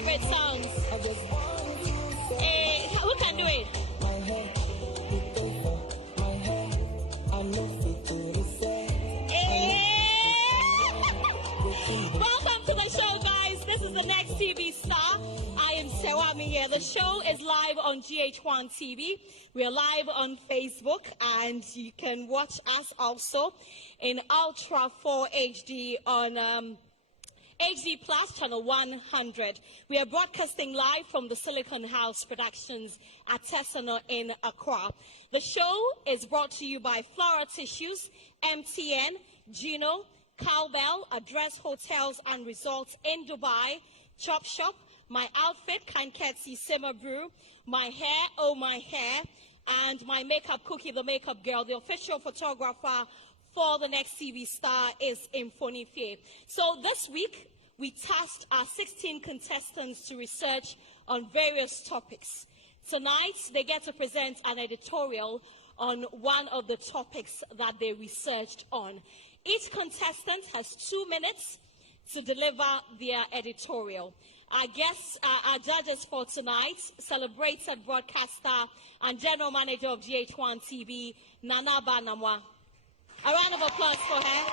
favorite songs. Who can do it? Welcome to the show, guys. This is the next TV star. I am Sewami here. The show is live on GHOne TV. We are live on Facebook, and you can watch us also in Ultra 4 HD on HD Plus channel 100. We are broadcasting live from the Silicon House Productions at Tesano in Accra. The show is brought to you by Flora Tissues, MTN, GHOne, Cowbell, Address Hotels and Resorts in Dubai, Chop Shop, My Outfit, Kind Ketsi Simmer Brew, My Hair, Oh My Hair, and My Makeup Cookie, the Makeup Girl. The official photographer for the next TV star is Imfonifie. So this week, we tasked our 16 contestants to research on various topics. Tonight, they get to present an editorial on one of the topics that they researched on. Each contestant has 2 minutes to deliver their editorial. Our guests, our judges for tonight, celebrated broadcaster and general manager of GHOne TV, Nana Banamwa. A round of applause for her.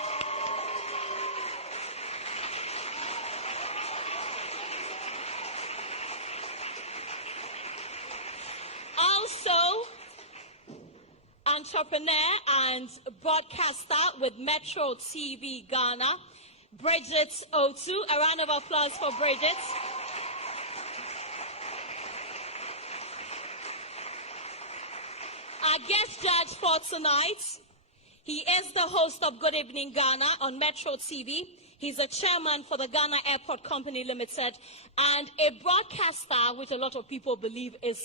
Also, entrepreneur and broadcaster with Metro TV Ghana, Bridget Otu. A round of applause for Bridget. Our guest judge for tonight, he is the host of Good Evening Ghana on Metro TV. He's a chairman for the Ghana Airport Company Limited and a broadcaster, which a lot of people believe is,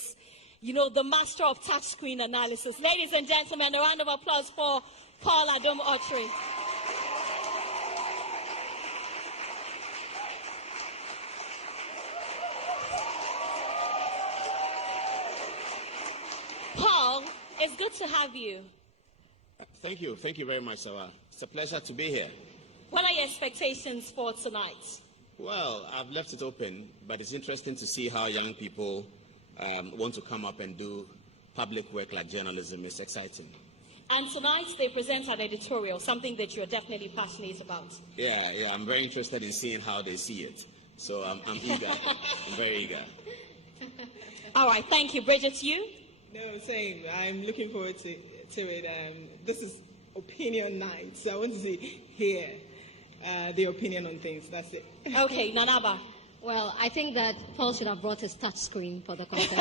you know, the master of touchscreen analysis. Ladies and gentlemen, a round of applause for Paul Adom Autry. Paul, it's good to have you. Thank you. Thank you very much, Sarah. It's a pleasure to be here. What are your expectations for tonight? Well, I've left it open, but it's interesting to see how young people want to come up and do public work like journalism. It's exciting. And tonight they present an editorial, something that you're definitely passionate about. Yeah, I'm very interested in seeing how they see it. So I'm eager. I'm very eager. All right, thank you. Bridget, you? No, same. I'm looking forward to it. This is opinion night, so I want to hear the opinion on things. That's it. Okay, Nanaba. Well, I think that Paul should have brought his touch screen for the contest.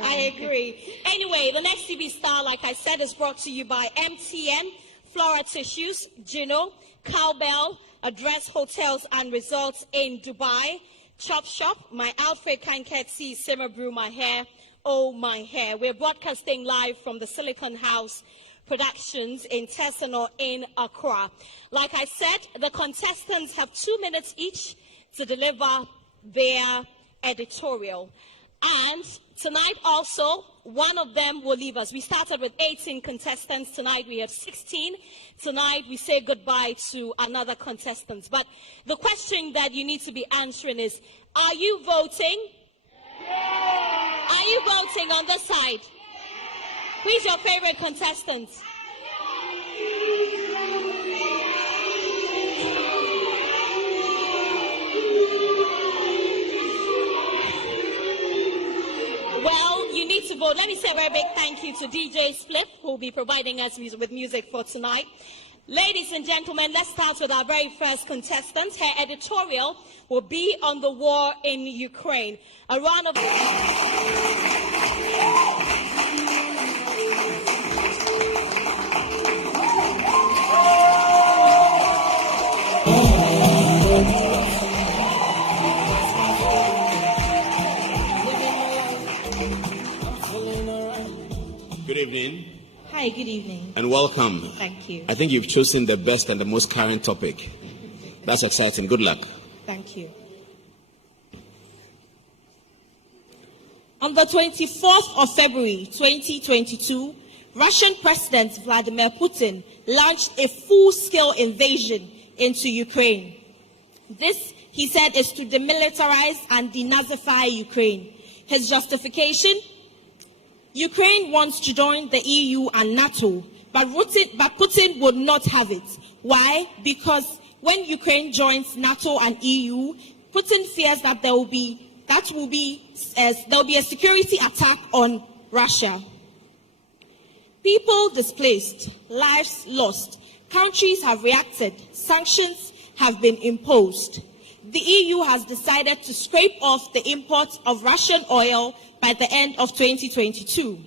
I agree. Anyway, the next TV star, like I said, is brought to you by MTN, Flora Tissues, GHOne, Cowbell, Address Hotels and Resorts in Dubai, Chop Shop, My Outfit, Kind Ketsi, Simmer Brew, My Hair, Oh My Hair. We're broadcasting live from the Silicon House Productions in Tesano in Accra. Like I said, the contestants have 2 minutes each to deliver their editorial. And tonight also, one of them will leave us. We started with 18 contestants. Tonight we have 16. Tonight we say goodbye to another contestant. But the question that you need to be answering is, are you voting? Are you voting on this side? Who's your favorite contestant? Well, you need to vote. Let me say a very big thank you to DJ Spliff, who will be providing us with music for tonight. Ladies and gentlemen, let's start with our very first contestant. Her editorial will be on the war in Ukraine. A round of Good evening. Hi, good evening. And welcome. Thank you. I think you've chosen the best and the most current topic. That's exciting. Good luck. Thank you. On the 24th of February 2022, Russian President Vladimir Putin launched a full-scale invasion into Ukraine. This he said, is to demilitarize and denazify Ukraine. His justification? Ukraine wants to join the EU and NATO, but Putin would not have it. Why? Because when Ukraine joins NATO and EU, Putin fears that there will be a security attack on Russia. People displaced, lives lost, countries have reacted, sanctions have been imposed. The EU has decided to scrape off the import of Russian oil by the end of 2022.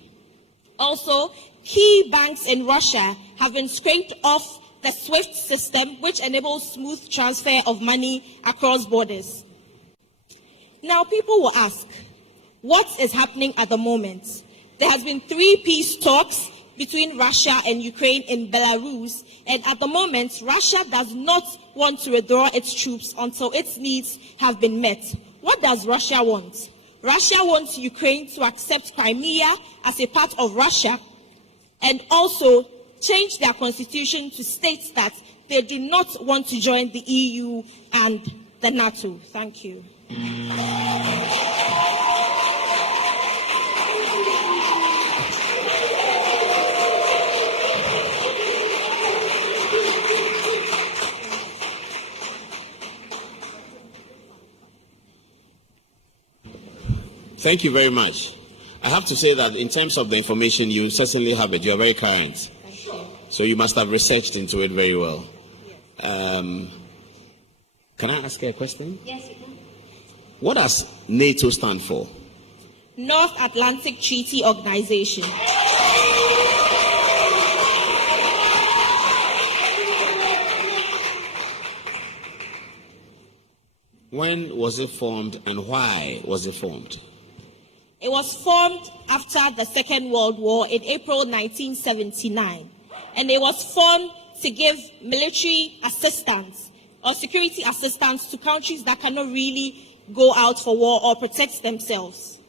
Also, key banks in Russia have been scraped off the SWIFT system, which enables smooth transfer of money across borders. Now, people will ask, what is happening at the moment? There has been 3 peace talks between Russia and Ukraine in Belarus, and at the moment, Russia does not want to withdraw its troops until its needs have been met. What does Russia want? Russia wants Ukraine to accept Crimea as a part of Russia and also change their constitution to state that they do not want to join the EU and the NATO. Thank you. Thank you very much. I have to say that in terms of the information, you certainly have it. You are very current. So you must have researched into it very well. Can I ask you a question? Yes, you can. What does NATO stand for? North Atlantic Treaty Organization. When was it formed and why was it formed? It was formed after the Second World War in April 1979. And it was formed to give military assistance or security assistance to countries that cannot really go out for war or protect themselves.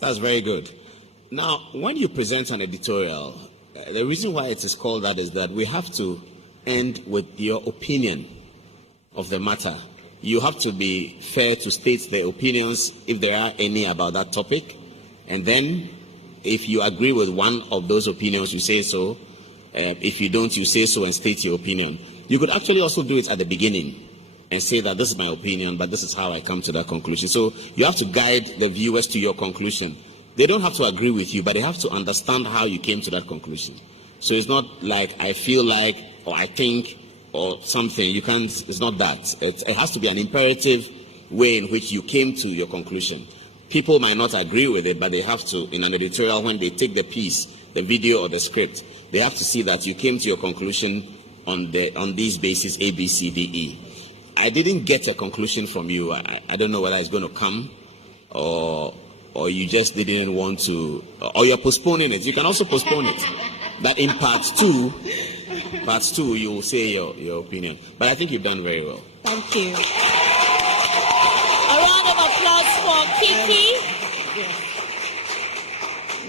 That's very good. Now, when you present an editorial, the reason why it is called that is that we have to end with your opinion of the matter. You have to be fair to state the opinions, if there are any, about that topic. And then, if you agree with one of those opinions, you say so. If you don't, you say so and state your opinion. You could actually also do it at the beginning and say that this is my opinion, but this is how I come to that conclusion. So you have to guide the viewers to your conclusion. They don't have to agree with you, but they have to understand how you came to that conclusion. So it's not like I feel like, or I think, or something. You can't, it's not that. It has to be an imperative way in which you came to your conclusion. People might not agree with it, but they have to, in an editorial, when they take the piece, the video or the script, they have to see that you came to your conclusion on these bases, A, B, C, D, E. I didn't get a conclusion from you. I don't know whether it's going to come, or you just didn't want to, or you're postponing it. You can also postpone it. That in part two, you will say your opinion. But I think you've done very well. Thank you. A round of applause for Kiki.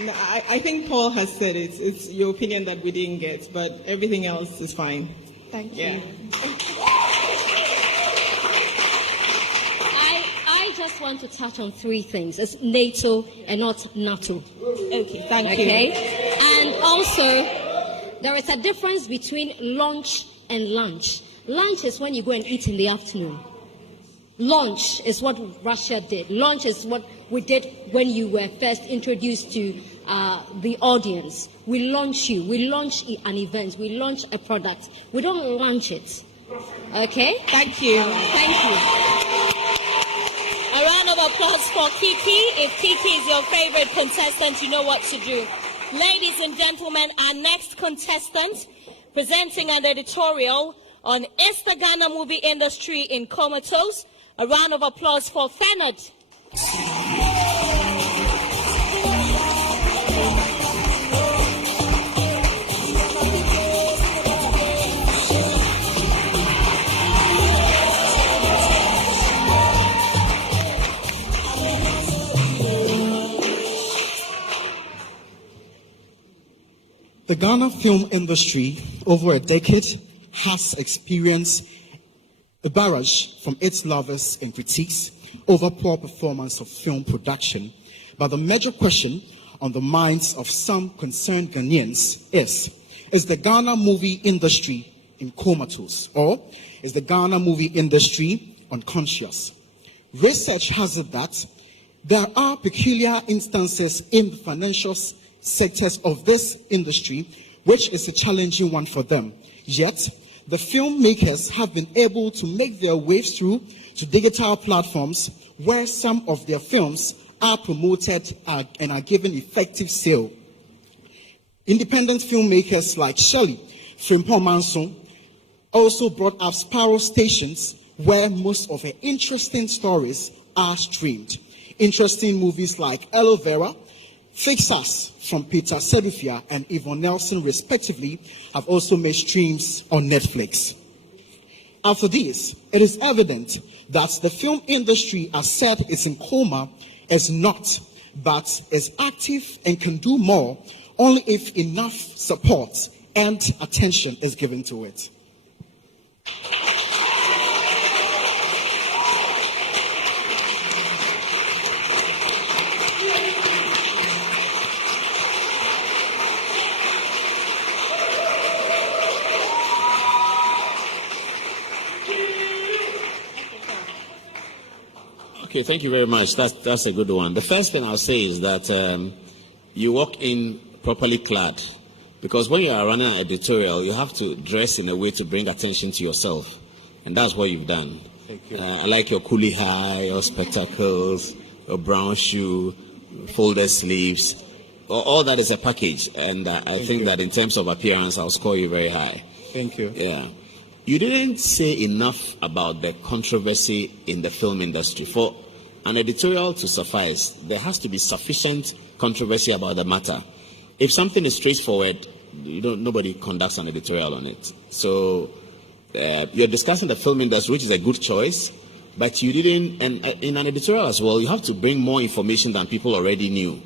No, I think Paul has said it. It's your opinion that we didn't get, but everything else is fine. Thank you. Yeah. I just want to touch on 3 things. It's NATO and not NATO. Okay, thank you. Okay? And also, there is a difference between lunch and lunch. Lunch is when you go and eat in the afternoon. Lunch is what Russia did. Lunch is what we did when you were first introduced to the audience. We launch you. We launch an event. We launch a product. We don't launch it. Okay? Thank you. Thank you. A round of applause for Kiki. If Kiki is your favorite contestant, you know what to do. Ladies and gentlemen, our next contestant, presenting an editorial on Is the Ghana movie industry in comatose? A round of applause for Fenard. The Ghana film industry over a decade has experienced a barrage from its lovers and critiques over poor performance of film production. But the major question on the minds of some concerned Ghanaians is the Ghana movie industry in comatose, or is the Ghana movie industry unconscious? Research has it that there are peculiar instances in the financial sectors of this industry, which is a challenging one for them. Yet, the filmmakers have been able to make their way through to digital platforms where some of their films are promoted and are given effective sale. Independent filmmakers like Shelley Frimpong Manson also brought up Sparrow stations where most of her interesting stories are streamed. Interesting movies like Aloe Vera, Fix Us from Peter Sedifia and Yvonne Nelson respectively have also made streams on Netflix. After this, it is evident that the film industry, as said, is in coma, is not, but is active and can do more only if enough support and attention is given to it. Okay, thank you very much. That's a good one. The first thing I'll say is that you walk in properly clad, because when you are running an editorial, you have to dress in a way to bring attention to yourself, and that's what you've done. Thank you. I like your coolie high, your spectacles, your brown shoe, folded sleeves. All that is a package, and I think that in terms of appearance, I'll score you very high. Thank you. Yeah. You didn't say enough about the controversy in the film industry. For an editorial to suffice, there has to be sufficient controversy about the matter. If something is straightforward, nobody conducts an editorial on it. So you're discussing the film industry, which is a good choice, but you didn't, and in an editorial as well, you have to bring more information than people already knew.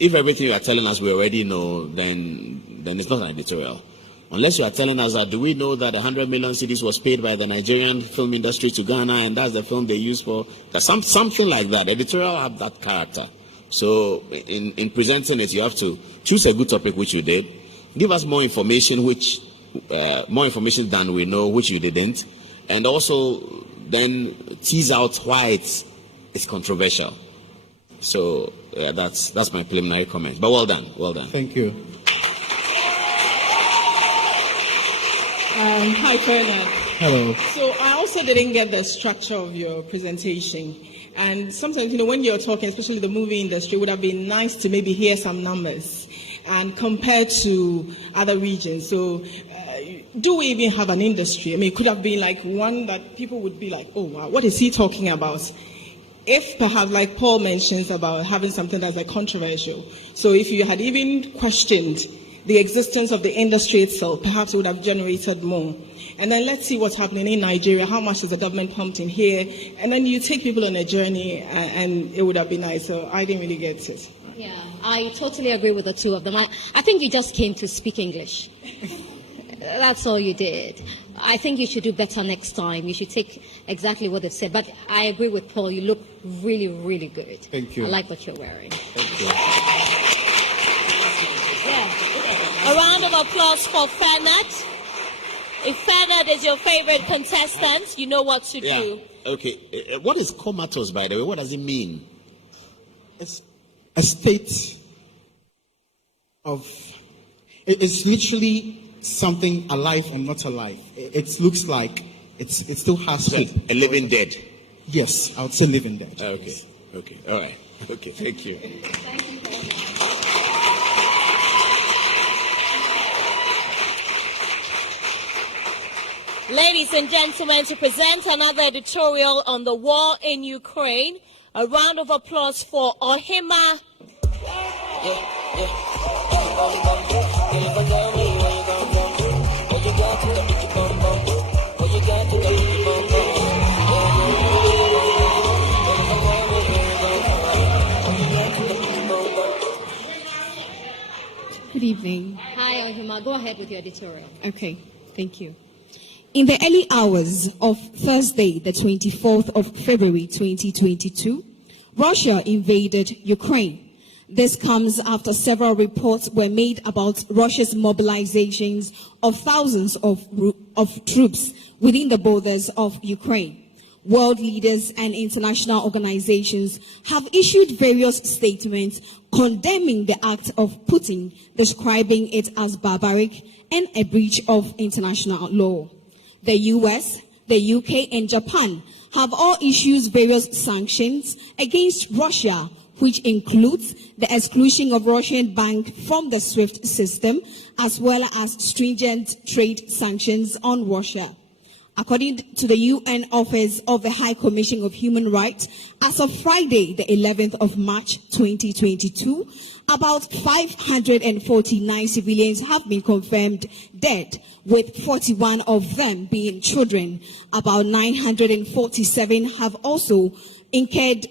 If everything you are telling us we already know, then it's not an editorial. Unless you are telling us that, do we know that 100 million cedis was paid by the Nigerian film industry to Ghana, and that's the film they use for that, something like that. Editorial have that character. So in presenting it, you have to choose a good topic, which you did. Give us more information, more information than we know, which you didn't, and also then tease out why it's controversial. So that's my preliminary comment. But well done, well done. Thank you. Hi, Bernard. Hello. So I also didn't get the structure of your presentation. And sometimes, when you're talking, especially the movie industry, it would have been nice to maybe hear some numbers and compare to other regions. So do we even have an industry? I mean, it could have been like one that people would be like, oh, wow, what is he talking about? If perhaps, like Paul mentions about having something that's like controversial. So if you had even questioned the existence of the industry itself, perhaps it would have generated more. And then let's see what's happening in Nigeria. How much is the government pumped in here? And then you take people on a journey, and it would have been nice. So I didn't really get it. Yeah, I totally agree with the two of them. I think you just came to speak English. That's all you did. I think you should do better next time. You should take exactly what they've said. But I agree with Paul. You look really, really good. Thank you. I like what you're wearing. Thank you. Yeah. A round of applause for Fernand. If Fernand is your favorite contestant, you know what to do. Okay. What is comatose, by the way? What does it mean? It's a state of, it's literally something alive and not alive. It looks like it still has hope. A living dead. Yes, I would say living dead. Okay. Yes. Okay. All right. Okay. Thank you. Ladies and gentlemen, to present another editorial on the war in Ukraine, a round of applause for Ohima. Good evening. Hi, go ahead with your editorial. Okay, thank you. In the early hours of Thursday, the 24th of February 2022, Russia invaded Ukraine. This comes after several reports were made about Russia's mobilizations of thousands of troops within the borders of Ukraine. World leaders and international organizations have issued various statements condemning the act of Putin, describing it as barbaric and a breach of international law. The US, the UK, and Japan have all issued various sanctions against Russia, which includes the exclusion of Russian banks from the SWIFT system, as well as stringent trade sanctions on Russia. According to the UN Office of the High Commission of Human Rights, as of Friday, the 11th of March 2022, about 549 civilians have been confirmed dead, with 41 of them being children. About 947 have also incurred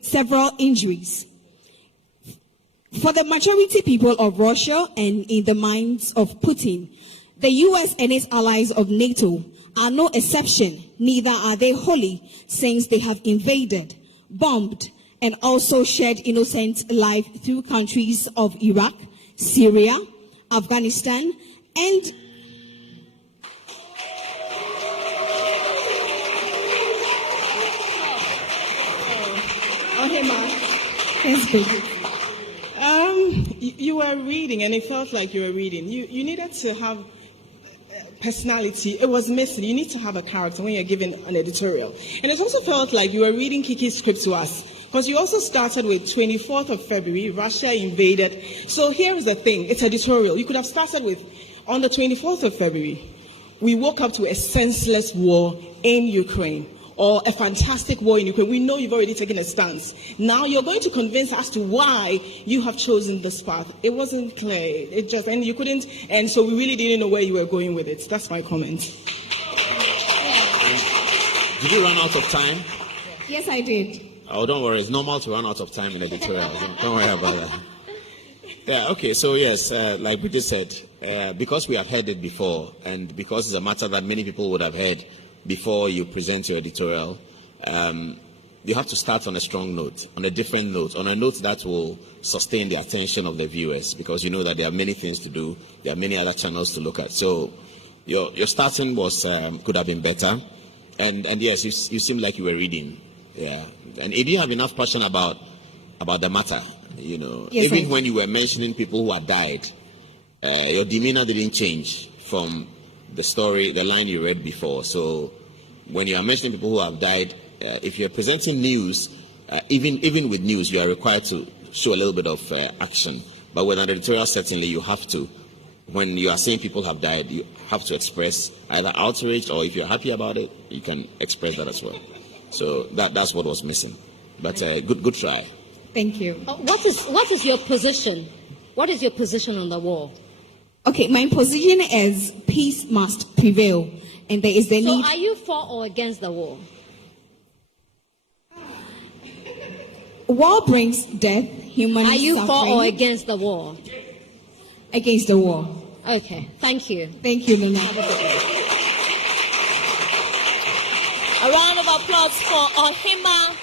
several injuries. For the majority people of Russia and in the minds of Putin, the US and its allies of NATO are no exception, neither are they holy, since they have invaded, bombed, and also shed innocent life through countries of Iraq, Syria, Afghanistan, and you were reading, and it felt like you were reading. You needed to have personality. It was missing. You need to have a character when you're giving an editorial. And it also felt like you were reading Kiki's script to us, because you also started with 24th of February, Russia invaded. So here's the thing, it's editorial. You could have started with, on the 24th of February, we woke up to a senseless war in Ukraine, or a fantastic war in Ukraine. We know you've already taken a stance. Now you're going to convince us as to why you have chosen this path. It wasn't clear. And you couldn't, and so we really didn't know where you were going with it. That's my comment. Did you run out of time? yes, I did. Oh, don't worry. It's normal to run out of time in editorial. Don't worry about that. Yeah, okay. So, yes, like we just said, because we have heard it before, and because it's a matter that many people would have heard before you present your editorial, you have to start on a strong note, on a different note, on a note that will sustain the attention of the viewers, because you know that there are many things to do, there are many other channels to look at. So your starting was could have been better, and yes, you seem like you were reading, yeah, and if you have enough passion about the matter, you know, yes, even when you were mentioning people who have died, your demeanor didn't change from the story, the line you read before. So when you are mentioning people who have died, if you're presenting news, even with news, you are required to show a little bit of action. But with an editorial, certainly you have to. When you are saying people have died, you have to express either outrage, or if you're happy about it, you can express that as well. So that's what was missing. But good try. Thank you. What is your position? What is your position on the war? Okay, my position is peace must prevail, and there is the need. So are you for or against the war? War brings death, human Are you suffering. for or against the war? Against the war. Okay, thank you. Thank you, Nina. A round of applause for Ohima.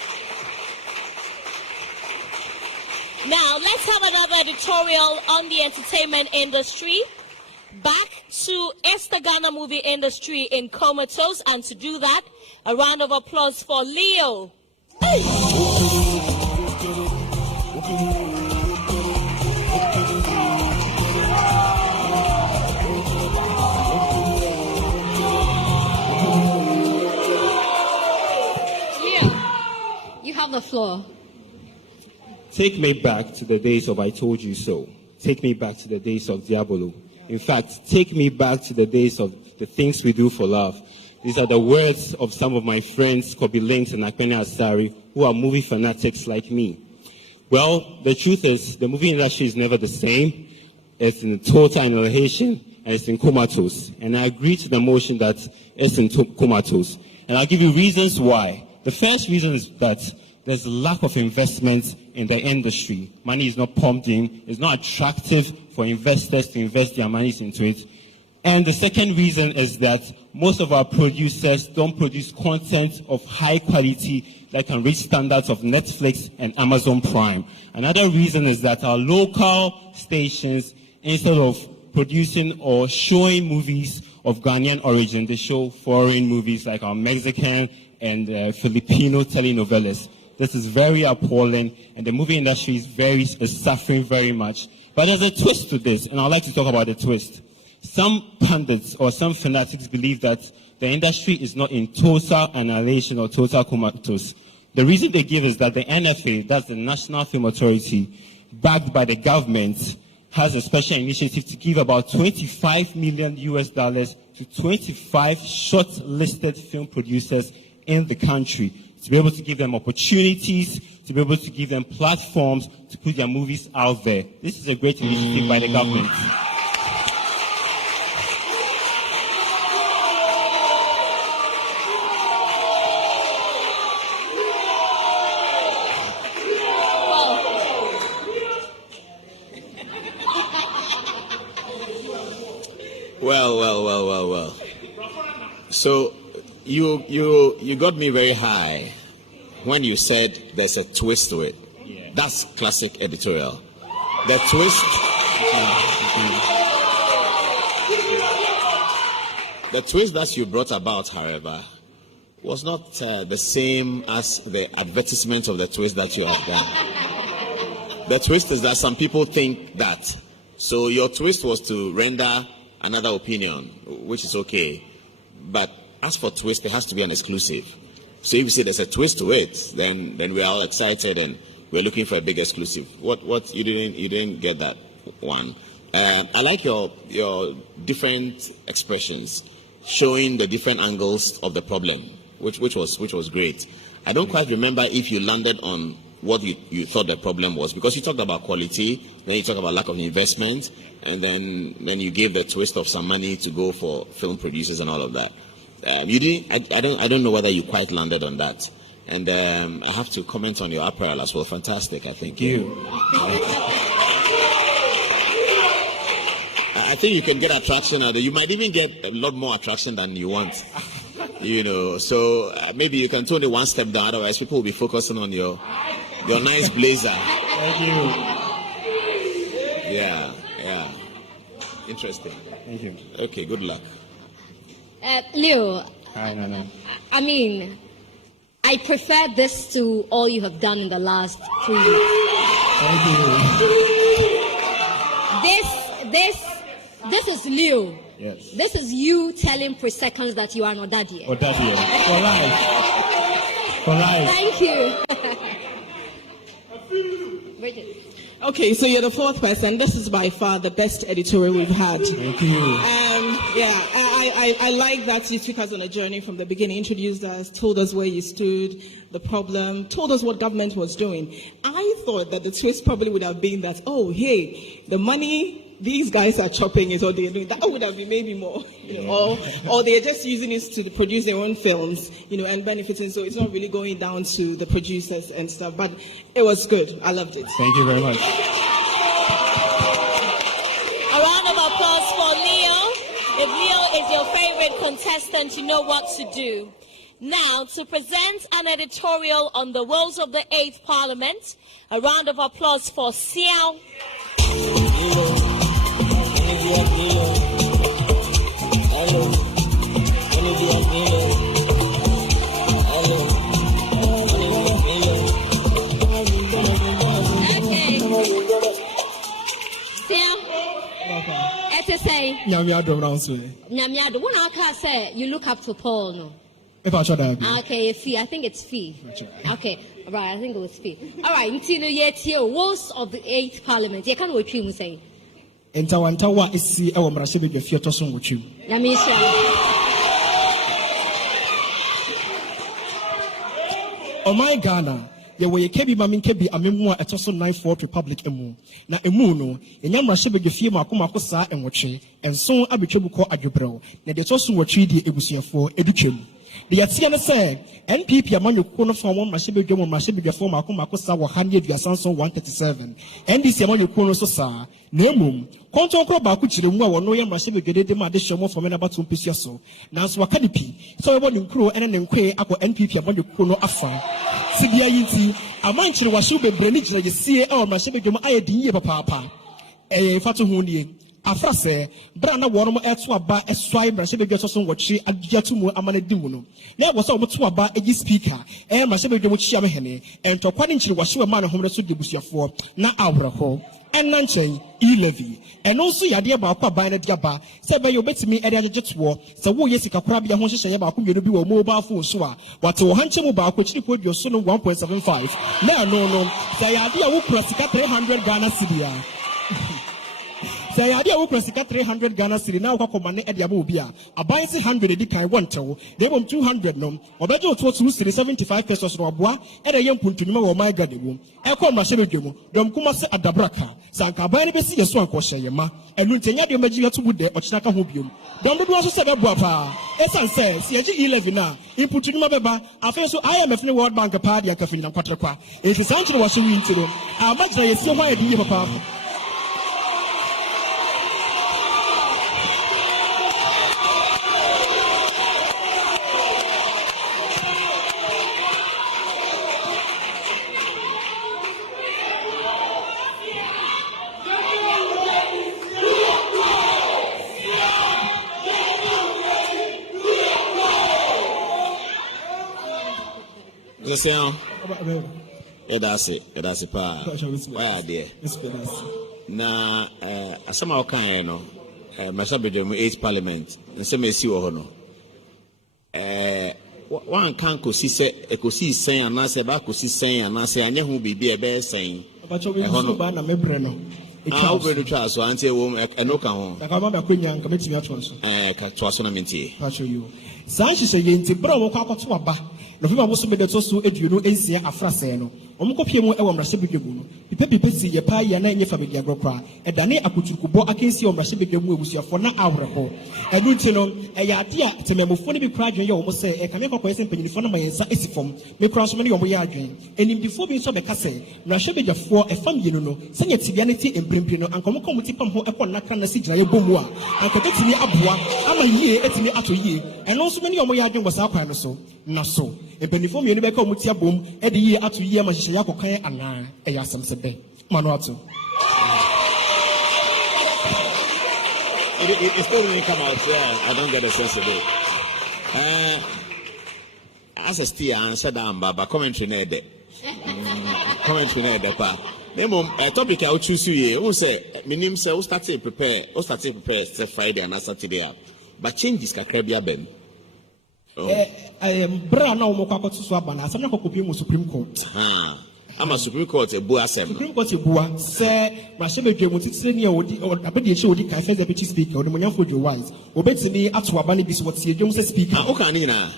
Now, let's have another editorial on the entertainment industry. Back to Esther Ghana movie industry in comatose, and to do that, a round of applause for Leo. Leo, you have the floor. Take me back to the days of I Told You So. Take me back to the days of Diabolo. In fact, take me back to the days of the things we do for love. These are the words of some of my friends, Kobe Links and Akpene Asari, who are movie fanatics like me. Well, the truth is, the movie industry is never the same. It's in total annihilation, and it's in comatose. And I agree to the motion that it's in comatose. And I'll give you reasons why. The first reason is that there's a lack of investment in the industry. Money is not pumped in. It's not attractive for investors to invest their monies into it. And the second reason is that most of our producers don't produce content of high quality that can reach standards of Netflix and Amazon Prime. Another reason is that our local stations, instead of producing or showing movies of Ghanaian origin, they show foreign movies like our Mexican and Filipino telenovelas. This is very appalling, and the movie industry is suffering very much. But there's a twist to this, and I'd like to talk about the twist. Some pundits or some fanatics believe that the industry is not in total annihilation or total comatose. The reason they give is that the NFA, that's the National Film Authority, backed by the government, has a special initiative to give about $25 million to 25 short-listed film producers in the country, to be able to give them opportunities, to be able to give them platforms to put their movies out there. This is a great initiative by the government. Well. So you got me very high when you said there's a twist to it. Yeah. That's classic editorial. The twist. The twist that you brought about, however, was not the same as the advertisement of the twist that you have done. The twist is that some people think that. So your twist was to render another opinion, which is okay. But as for twist, there has to be an exclusive. So if you say there's a twist to it, then we are all excited and we're looking for a big exclusive. What you didn't get that one. I like your different expressions, showing the different angles of the problem, which was great. I don't quite remember if you landed on what you thought the problem was, because you talked about quality, then you talked about lack of investment, and then you gave the twist of some money to go for film producers and all of that. You didn't. I don't know whether you quite landed on that. And I have to comment on your apparel as well. Fantastic, I think. I think you can get attraction out there. You might even get a lot more attraction than you want. So maybe you can tone it one step down. Otherwise, people will be focusing on your nice blazer. Thank you. Yeah. Interesting. Thank you. Okay, good luck. Leo, Hi, Nana. I mean, I prefer this to all you have done in the last 3 weeks. Thank you. This is Leo. Yes. This is you telling pre-seconds that you are not daddy. For daddy. For life. For life. Thank you. Bridget. Okay, so you're the fourth person. This is by far the best editorial we've had. Thank you. I like that you took us on a journey from the beginning, introduced us, told us where you stood, the problem, told us what government was doing. I thought that the twist probably would have been that, oh, hey, the money these guys are chopping it, or they're doing that would have been maybe more, or they're just using it to produce their own films, and benefiting. So it's not really going down to the producers and stuff. But it was good. I loved it. Thank you very much. A round of applause for Leo. If Leo is your favorite contestant, you know what to do. Now, to present an editorial on the woes of the 8th Parliament, a round of applause for Xiao. Nyamiado, when I say you look up to Paul, no? Okay, Fee. I think it's Fee. Okay, right. I think it was Fee. All right. Until yet, woes of the 8th Parliament. You can't what you say. Entawantawa isi ewo mrasebe be fie toso nwotwem. Nyamisha. Oh my Ghana. Ye we kebi mami kebi amemu a etoso 9/4 Republic emu. Na emu no, enya mrasebe be fie makoma saa enwotwe. Enso abetwebu ko adwobrɛw. Na de toso nwotwe di ebusuafo edutwem. The Yatiana say, NPP among your corner from one Mashibi Jom, Mashibi form, Akumakosa, 137. NDC among your corner so sa, Nemum, Control Bakuchi, no one Mashibi Gedema, the show from about 2 pieces so. Now, Swakadipi, so I want to crew and then quay Ako NPP among your corner afar. CBIT, a man to Washuba Brenich, you see, or Mashibi Jom, I did papa. Fatu Hundi. Afrase, Brana Warmo Etwaba, a swipe, Mashibi Johnson, what she at Jatumu Amanedimuno. There was over to about a speaker, and Mashibi Jomuchiamahene, and to according to what she was man of homeless to Busia for, na Abraho, and Nanche, E-Levy, and also Yadia Bapa by the Diaba, said by your bet me at the jet war, so who Yesica Crabby, and Hoshayaba, who you be a mobile phone, Sua, what to Hanche mobile, which you put your son 1.75. No, the idea will cross 300 Ghana Syria. Say, I did over 300 Ghana City now. Command at Yabubia. A buy 100 a decay 1 tow. They want 200 no. Or better to 75 pesos or bois at a young puntunima or my garden. Echo Mashimu, Dom Kumase at the Braka. Sanka by the sea, a swan Koshayama, and Luntania de Magia to Wood or Chinaka Hobium. Don't do also say a guapa. Esan says, CG11 in Putunima Beba. I feel so I am a World Bank a party at Kafina Quatrapa. If it's Angela was so into them, how much they so why do you papa? That's it. Why are there? Na asama okan no Masabedem 8th Parliament nse mesi wo ho no one kan ko si se ekosi sen anase ba ko si sen anase anye ho bibi e be sen ba na mebre no ah we do twa so ante wo eno kan ho ka ma ba kwenya nka metimi ato so ka to so na mentie pa show you san hye ye nti bra wo kwa kwato aba no fima mo so me de to so eduno ensia afrase no omukopie mu ewo mrasebedwemu no pipe si ye pa ya na enye family agrokra edane akutukubo akensi omrasebedwemu ebusuafo na awreho enu nti no eya ade a tememofo ne bi kra adwen ye wo se e kame kokko ese mpanyinifo na mayensa esifom me kra so me ne wo ye adwen enimdifo bi so be kase mrasebedwafo efamyenu no senya tibia ne ti emprempre no ankomo muti pam ho ekọ nakra na sigina ye bomu a ankotetimi aboa ama yie etimi ato yie eno so me ne wo ye adwen bosa akwan no so na so empanifo mienu be ka omuti abom e de yie ato yie ma hye yakokan ana e yasam sebe manu ato it still didn't come out. I don't get a sense of it. As a steer answer down baba commentary na de commentary na de pa nemo topic I will choose you who say minim say who started prepare Friday and Saturday but changes kakra bia ben bra na omo kwakoto so aba na asem na kokopie mu Supreme Court ama Supreme Court ebu asem Supreme Court ebu se Mashabedwemu titire ne odi abedi eche odi kan first deputy speaker odi monyafo GHOne obetimi ato aba ne bi so wotie dwom se speaker o kan ni na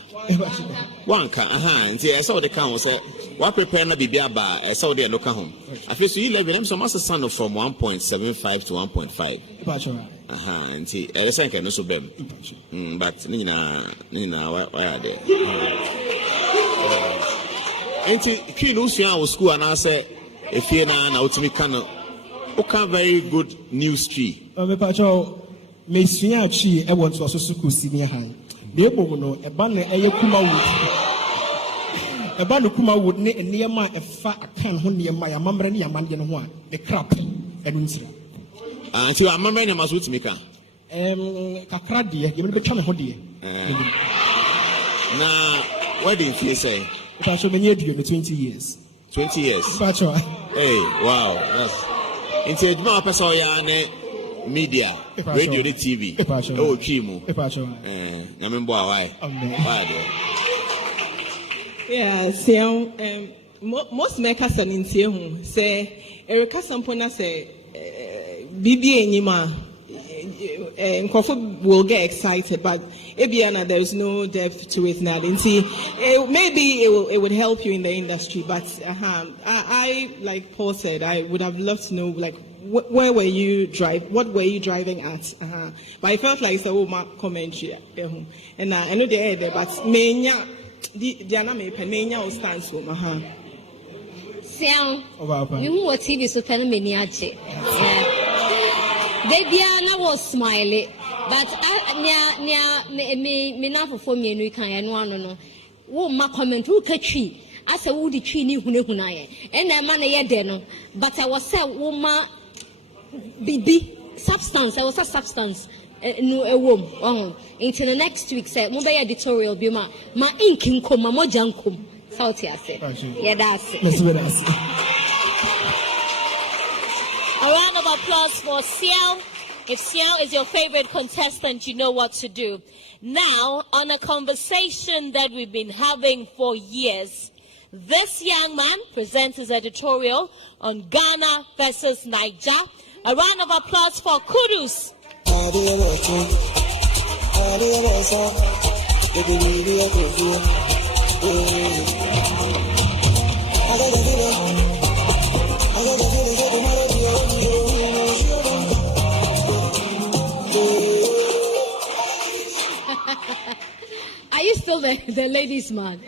wanka nti esa odi kan so wa prepare na bibia aba esa odi e no ka ho afi so yi level am so master son from 1.75 to 1.5 nti esa nka no so bem but ni na why are there nti Queen usua school and I say if you na utimi kan o kan very good news tree me pacho me sua chi e won to so school senior high na ebom no e ba na eye kuma wood ne niema e fa akan ho niema ya mamre ne ya mande no ho a the crap enu ntira nti amamre ne maso utimi kan kakra de ye me betwa me ho de na what did you say pacho me near 20 years pacho hey wow that's into my person ya ne media radio the TV oh chimu na me boy why yeah say most makers an intie hu say erika sampona say bibi enyima will get excited, but there is no depth to it now. Maybe it would help you in the industry, but I like Paul said, I would have loved to know where were you driving? What were you driving at? But I felt like it's a woman commentary. And I know the air, but mania, Diana may penania or stands for Sound. You know what TV so penaminiache. They Diana was smiling, but me now for me and we can't no. Wo ma comment who catchy. I said, would the tree new hunaye? And a man a deno. But I was a woman, BB substance. I was a substance. No, a womb. Oh, into the next week, said, Mobile Editorial, be my inking come, my mojankum. South here, say. Yeah, that's it. A round of applause for Xiao. If Xiao is your favorite contestant, you know what to do. Now, on a conversation that we've been having for years, this young man presents his editorial on Ghana versus Niger. A round of applause for Kudus. Are you still the ladies' man?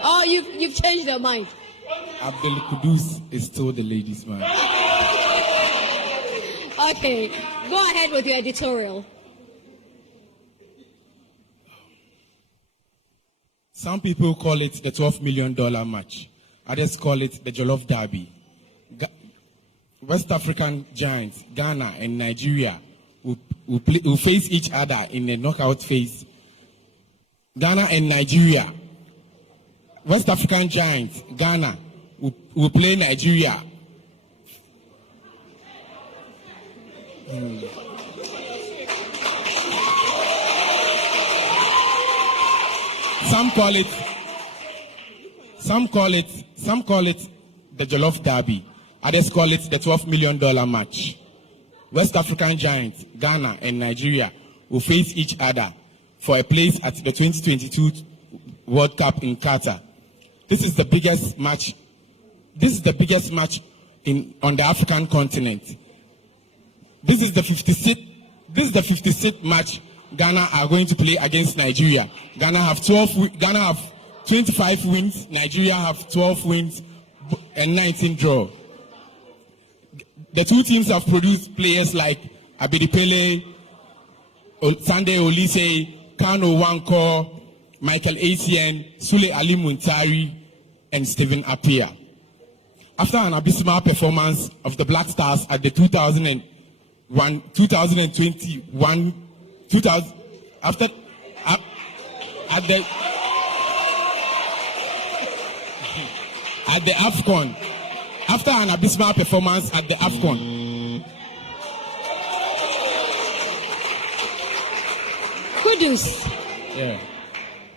Oh, you've changed your mind. Abdul Kudus is still the ladies' man. Okay, go ahead with your editorial. Some people call it the $12 million match. Others call it the Jollof Derby. West African giants, Ghana and Nigeria, will face each other in a knockout phase. Ghana and Nigeria. West African giants, Ghana, will play Nigeria. Some call it the Jollof Derby. Others call it the $12 million match. West African giants, Ghana and Nigeria, will face each other for a place at the 2022 World Cup in Qatar. This is the biggest match. This is the biggest match on the African continent. This is the 56th match Ghana are going to play against Nigeria. Ghana have 25 wins. Nigeria have 12 wins and 19 draw. The two teams have produced players like Abedi Pele, Sunday Olise, Kano Wanko, Michael Essien, Sule Ali Muntari, and Stephen Appiah. After an abysmal performance of the Black Stars at the 2021 at the AFCON, after an abysmal performance at the AFCON. Kudus. Yeah.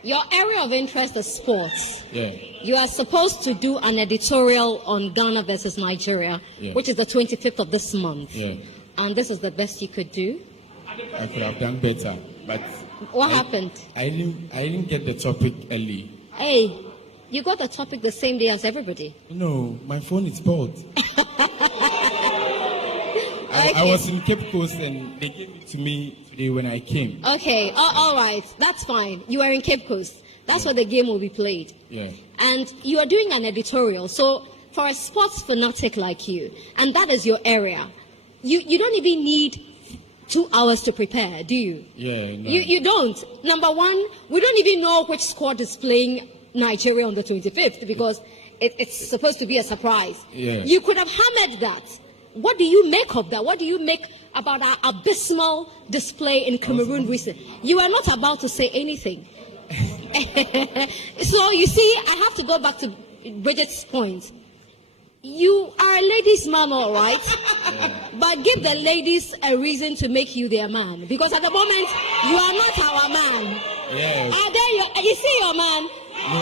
Your area of interest is sports. Yeah. You are supposed to do an editorial on Ghana versus Nigeria, which is the 25th of this month. Yeah. And this is the best you could do? I could have done better, but what happened? I didn't get the topic early. Hey, you got the topic the same day as everybody. No, my phone is spoiled. I was in Cape Coast and they gave it to me today when I came. Okay, all right, that's fine. You are in Cape Coast. That's where the game will be played. Yeah. And you are doing an editorial. So for a sports fanatic like you, and that is your area, you don't even need 2 hours to prepare, do you? Yeah, no. You don't. Number one, we don't even know which squad is playing Nigeria on the 25th because it's supposed to be a surprise. Yeah. You could have hammered that. What do you make of that? What do you make about our abysmal display in Cameroon recently? You are not about to say anything. So you see, I have to go back to Bridget's point. You are a ladies' man, all right? Yeah. But give the ladies a reason to make you their man. Because at the moment, you are not our man. Yes. You see your man? No.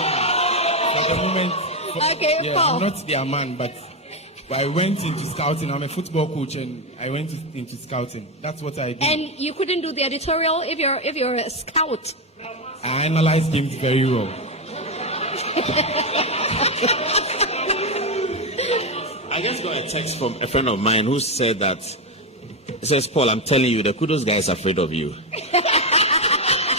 At the moment, okay, yeah, I'm not their man, but I went into scouting. I'm a football coach, and I went into scouting. That's what I do. And you couldn't do the editorial if you're a scout. I analyze games very well. I just got a text from a friend of mine who said that, he says, Paul, I'm telling you, the Kudos guy is afraid of you.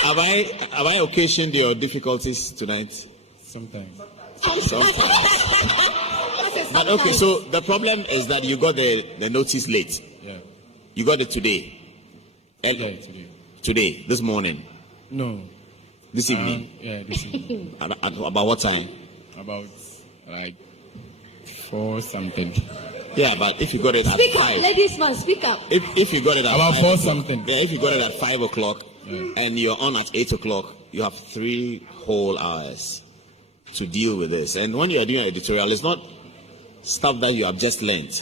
Have I occasioned your difficulties tonight? Sometimes. But okay, so the problem is that you got the notice late. Yeah. You got it today. Yeah, today. Today, this morning. No. This evening. Yeah, this evening. At about what time? About like 4 something. Yeah, but if you got it at Speak 5. up, ladies man, speak up. If you got it at About 5, 4 something. Yeah, if you got it at 5 o'clock and you're on at 8 o'clock, you have 3 whole hours to deal with this. And when you are doing an editorial, it's not stuff that you have just learned.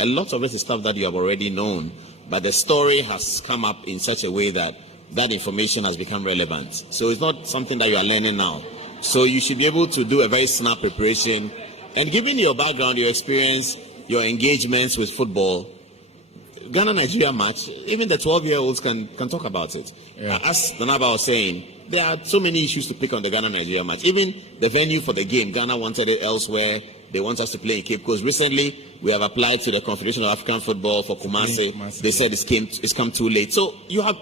A lot of it is stuff that you have already known, but the story has come up in such a way that that information has become relevant. So it's not something that you are learning now. So you should be able to do a very snap preparation. And given your background, your experience, your engagements with football, Ghana-Nigeria match, even the 12-year-olds can talk about it. Yeah. As Danaba was saying, there are so many issues to pick on the Ghana-Nigeria match. Even the venue for the game, Ghana wanted it elsewhere. They want us to play in Cape Coast. Recently, we have applied to the Confederation of African Football for Kumasi. They said it's come too late. So you have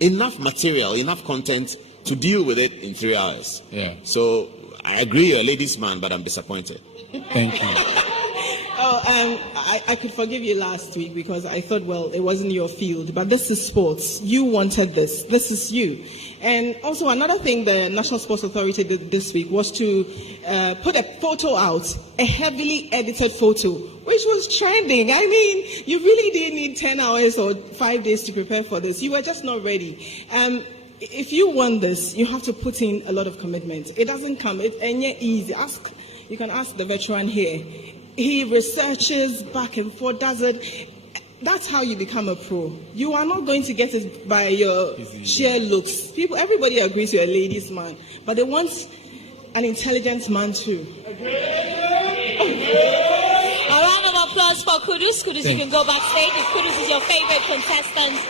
enough material, enough content to deal with it in 3 hours. Yeah. So I agree you're a ladies' man, but I'm disappointed. Thank you. I could forgive you last week because I thought, well, it wasn't your field, but this is sports. You wanted this. This is you. And also another thing the National Sports Authority did this week was to put a photo out, a heavily edited photo, which was trending. I mean, you really didn't need 10 hours or 5 days to prepare for this. You were just not ready. If you want this, you have to put in a lot of commitment. It doesn't come. It's easy. You can ask the veteran here. He researches back and forth, does it. That's how you become a pro. You are not going to get it by your sheer looks. Everybody agrees you're a ladies' man, but they want an intelligent man too. A round of applause for Kudus. Kudus, you can go backstage. If Kudus is your favorite contestant,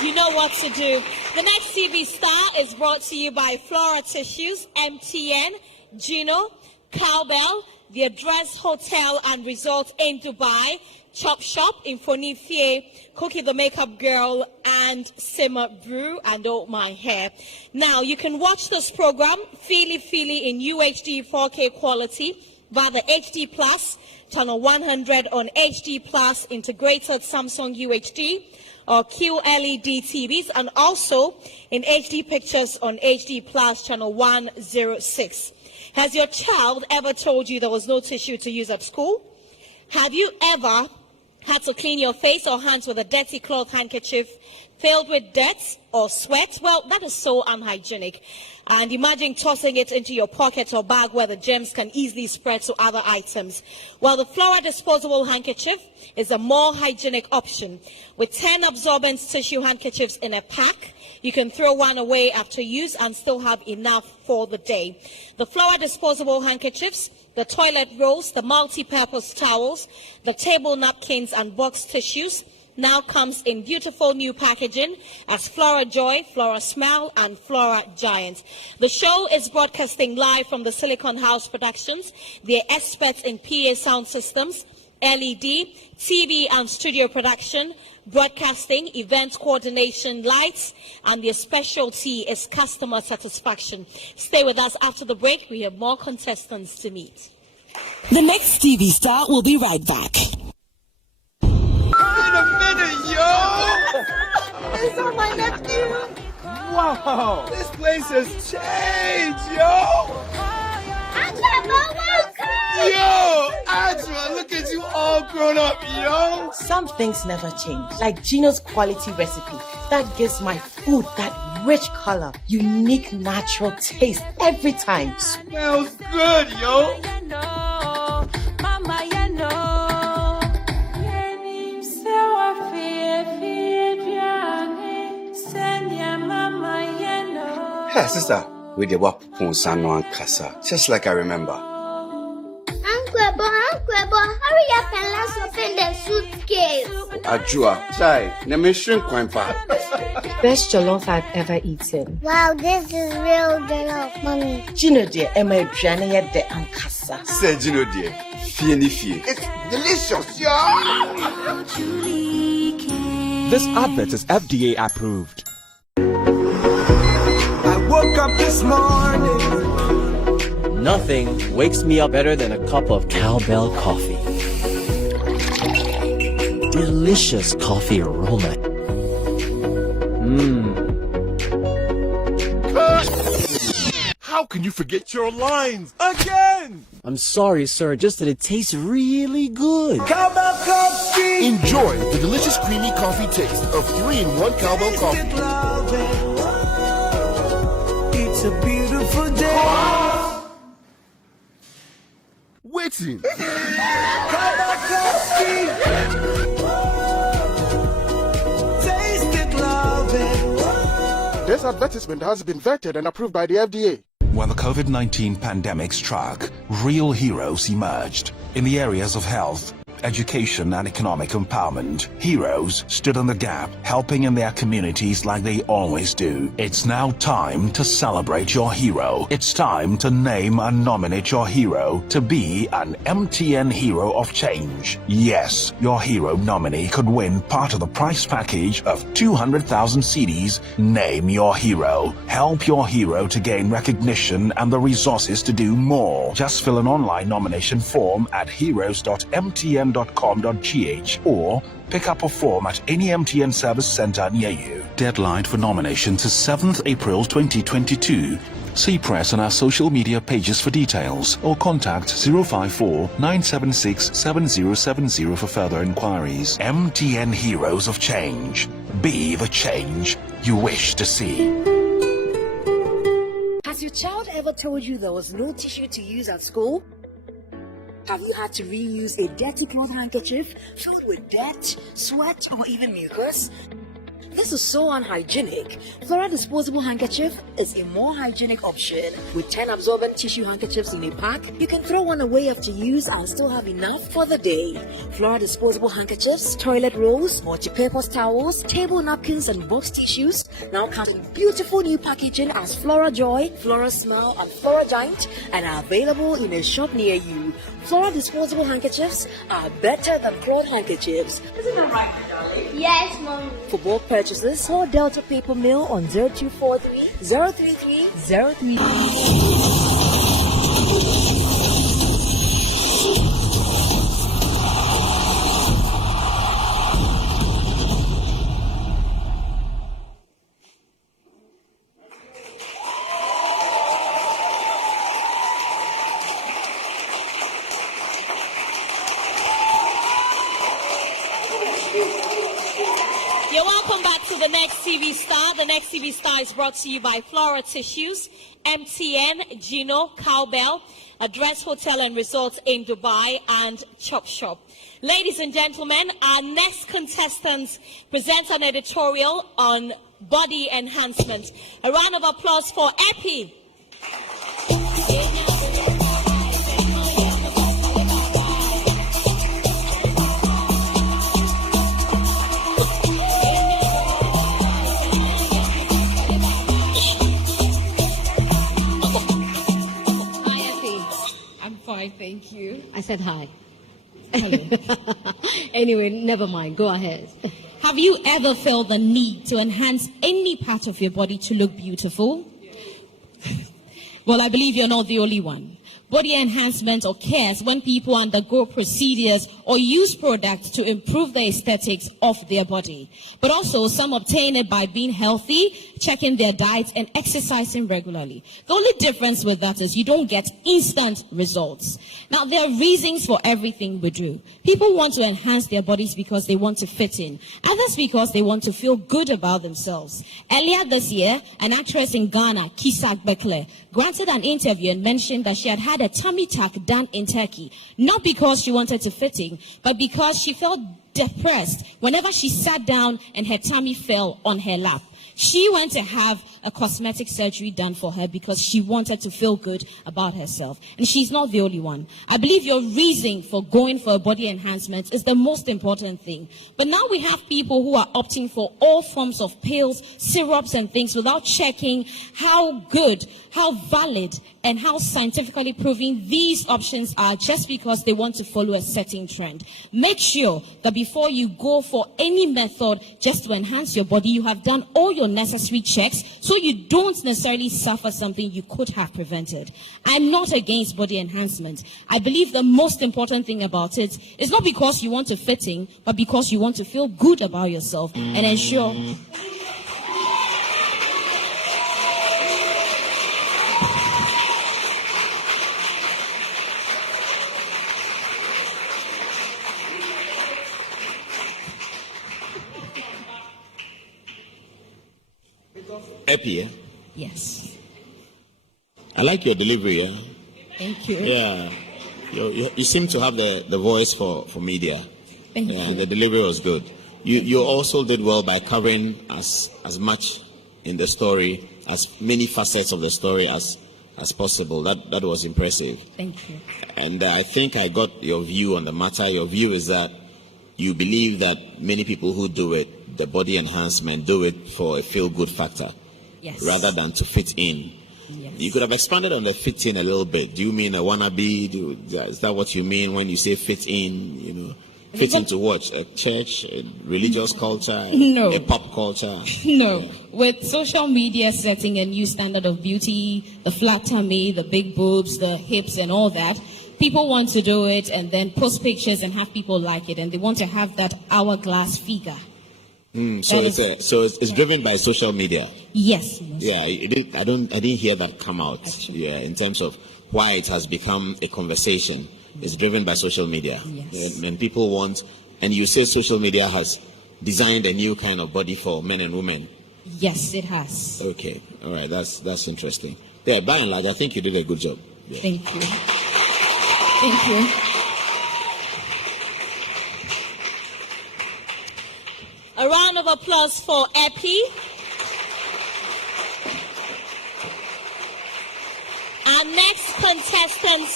you know what to do. The next TV star is brought to you by Flora Tissues, MTN, Gino, Cowbell, the Address Hotel and Resort in Dubai, Chop Shop, Infonifie, Cookie the Makeup Girl, and Simmer Brew, and Oh My Hair. Now, you can watch this program, Feely in UHD 4K quality, via the HD Plus, channel 100 on HD Plus, integrated Samsung UHD, or QLED TVs, and also in HD Pictures on HD Plus, channel 106. Has your child ever told you there was no tissue to use at school? Have you ever had to clean your face or hands with a dirty cloth handkerchief filled with dirt or sweat? Well, that is so unhygienic. And imagine tossing it into your pocket or bag where the germs can easily spread to other items. Well, the Flora disposable handkerchief is a more hygienic option. With 10 absorbent tissue handkerchiefs in a pack, you can throw one away after use and still have enough for the day. The Flora disposable handkerchiefs, the toilet rolls, the multi-purpose towels, the table napkins and box tissues now comes in beautiful new packaging as Flora Joy, Flora Smell, and Flora Giant. The show is broadcasting live from the Silicon House Productions. They're experts in PA sound systems, LED, TV and studio production, broadcasting, event coordination, lights, and their specialty is customer satisfaction. Stay with us after the break. We have more contestants to meet. The next TV star will be right back. Wait a minute, yo! It's on my nephew! Wow! This place has changed, yo! Yo! Ajwa, look at you all grown up, yo! Some things never change, like Gino's quality recipe that gives my food that rich color, unique natural taste every time. Smells good, yo! Hey, sister, we did what Ponsano and Casa, just like I remember. Uncle, hurry up and let's open the suitcase. Ajua, chai, name shrimp kwampa. Best jollof I've ever eaten. Wow, this is real jollof, mommy. Gino dear, Emma Adriana de and Casa. Say Gino dear, Fie. It's delicious, yeah! This advert is FDA approved. I woke up this morning. Nothing wakes me up better than a cup of cowbell coffee. Delicious coffee aroma. How can you forget your lines again? I'm sorry, sir, just that it tastes really good. Cowbell coffee! Enjoy the delicious creamy coffee taste of 3-in-1 cowbell coffee. It's a beautiful day. Waiting. Cowbell coffee. Taste it, love it. This advertisement has been vetted and approved by the FDA. When the COVID-19 pandemic struck, real heroes emerged. In the areas of health, education and economic empowerment, heroes stood in the gap, helping in their communities like they always do. It's now time to celebrate your hero. It's time to name and nominate your hero to be an MTN Hero of Change. Yes, your hero nominee could win part of the prize package of 200,000 cedis. Name your hero. Help your hero to gain recognition and the resources to do more. Just fill an online nomination form at heroes.mtn.com.gh or pick up a form at any MTN service center near you. Deadline for nominations is 7th April 2022. See press on our social media pages for details or contact 054-976-7070 for further inquiries. MTN Heroes of Change. Be the change you wish to see. Has your child ever told you there was no tissue to use at school? Have you had to reuse a dirty cloth handkerchief filled with dirt, sweat, or even mucus? This is so unhygienic. Flora disposable handkerchief is a more hygienic option. With 10 absorbent tissue handkerchiefs in a pack, you can throw one away after use and still have enough for the day. Flora disposable handkerchiefs, toilet rolls, multi-purpose towels, table napkins, and box tissues now come in beautiful new packaging as Flora Joy, Flora Smile, and Flora Giant, and are available in a shop near you. Flora disposable handkerchiefs are better than cloth handkerchiefs. Isn't that right, darling? Yes, Mom. For bulk purchases, call Delta Paper Mill on 0243 033 03. You're welcome back to the Next TV Star. The Next TV Star is brought to you by Flora Tissues, MTN, GHOne, Cowbell, Address Hotel and Resorts in Dubai, and Chop Shop. Ladies and gentlemen, our next contestants present an editorial on body enhancement. A round of applause for Epi. Thank you. I said hi. Anyway, never mind. Go ahead. Have you ever felt the need to enhance any part of your body to look beautiful? Well, I believe you're not the only one. Body enhancement occurs when people undergo procedures or use products to improve the aesthetics of their body. But also, some obtain it by being healthy, checking their diets, and exercising regularly. The only difference with that is you don't get instant results. Now, there are reasons for everything we do. People want to enhance their bodies because they want to fit in. Others because they want to feel good about themselves. Earlier this year, an actress in Ghana, Kisak Bekele, granted an interview and mentioned that she had a tummy tuck done in Turkey, not because she wanted to fit in, but because she felt depressed whenever she sat down and her tummy fell on her lap. She went to have a cosmetic surgery done for her because she wanted to feel good about herself. And she's not the only one. I believe your reason for going for a body enhancement is the most important thing. But now we have people who are opting for all forms of pills, syrups, and things without checking how good, how valid, and how scientifically proven these options are just because they want to follow a certain trend. Make sure that before you go for any method just to enhance your body, you have done all your necessary checks so you don't necessarily suffer something you could have prevented. I'm not against body enhancement. I believe the most important thing about it is not because you want to fit in, but because you want to feel good about yourself and ensure Epi, eh? yes. I like your delivery. Eh? Thank you. Yeah. You seem to have the voice for media. Thank you. And the delivery was good. You also did well by covering as much in the story, as many facets of the story as possible. That was impressive. Thank you. And I think I got your view on the matter. Your view is that you believe that many people who do it, the body enhancement, do it for a feel-good factor. Yes. Rather than to fit in. Yes. You could have expanded on the fit in a little bit. Do you mean a wannabe? Is that what you mean when you say fit in? You know, fit into what? A church, a religious culture, No. a pop culture? No. Yeah. With social media setting a new standard of beauty, the flat tummy, the big boobs, the hips, and all that, people want to do it and then post pictures and have people like it, and they want to have that hourglass figure. So it's driven by social media. Yes. Yeah, I didn't hear that come out. Yeah, in terms of why it has become a conversation, it's driven by social media. Yes. And people want, and you say social media has designed a new kind of body for men and women. Yes, it has. Okay, all right, that's interesting. Yeah, by and large, I think you did a good job. Yeah. Thank you. Thank you. A round of applause for Epi. Our next contestant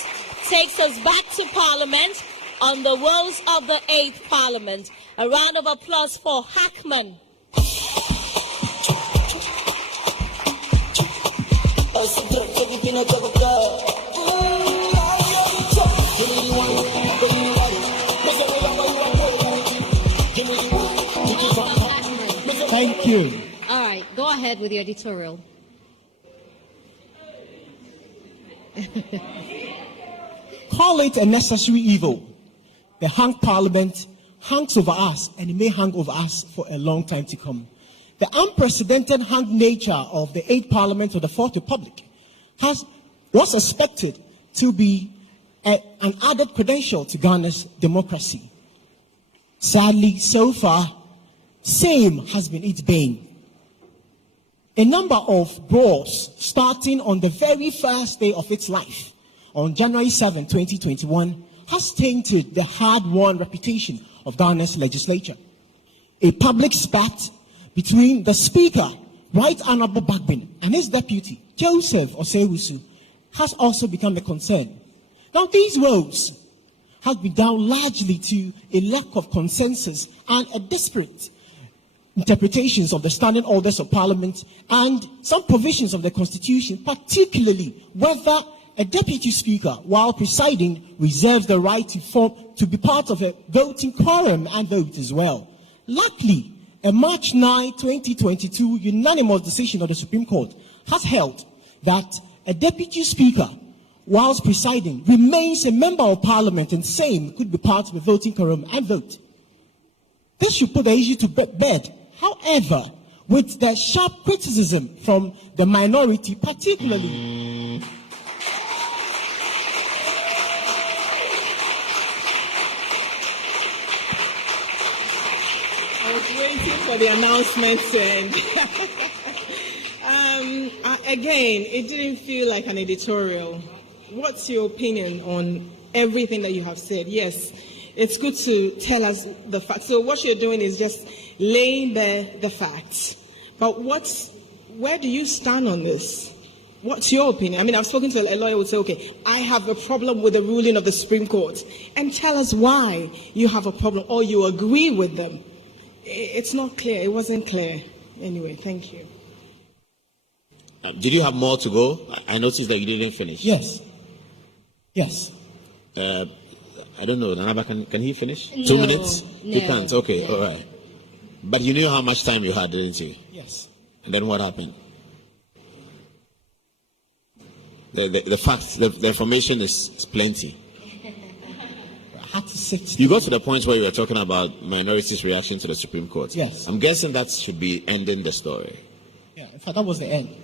takes us back to Parliament on the wheels of the 8th Parliament. A round of applause for Hackman. Thank you. All right, go ahead with your editorial. Call it a necessary evil. The hung parliament hangs over us, and it may hang over us for a long time to come. The unprecedented hung nature of the 8th Parliament of the 4th Republic was expected to be an added credential to Ghana's democracy. Sadly, so far, same has been its bane. A number of brawls starting on the very first day of its life, on January 7, 2021, has tainted the hard-won reputation of Ghana's legislature. A public spat between the Speaker, Right Honorable Bagbin, and his deputy, Joseph Osewusu, has also become a concern. Now, these woes have been down largely to a lack of consensus and a disparate interpretations of the standing orders of Parliament and some provisions of the Constitution, particularly whether a deputy speaker, while presiding, reserves the right to be part of a voting quorum and vote as well. Luckily, a March 9, 2022 unanimous decision of the Supreme Court has held that a deputy speaker, whilst presiding, remains a member of Parliament and same could be part of a voting quorum and vote. This should put the issue to bed. However, with the sharp criticism from the minority, particularly I was waiting for the announcements, and again, it didn't feel like an editorial. What's your opinion on everything that you have said? Yes, it's good to tell us the facts. So what you're doing is just laying bare the facts. But where do you stand on this? What's your opinion? I mean, I've spoken to a lawyer who would say, okay, I have a problem with the ruling of the Supreme Court. And tell us why you have a problem or you agree with them. It's not clear. It wasn't clear. Anyway, thank you. Did you have more to go? I noticed that you didn't finish. Yes. Yes. I don't know. Nanaba, can he finish? No, 2 minutes? no. He can't. Okay, all right. But you knew how much time you had, didn't you? Yes. And then what happened? The facts, the information is plenty. I had to sit. You got to the point where you were talking about minorities' reaction to the Supreme Court. Yes. I'm guessing that should be ending the story. Yeah, in fact, that was the end.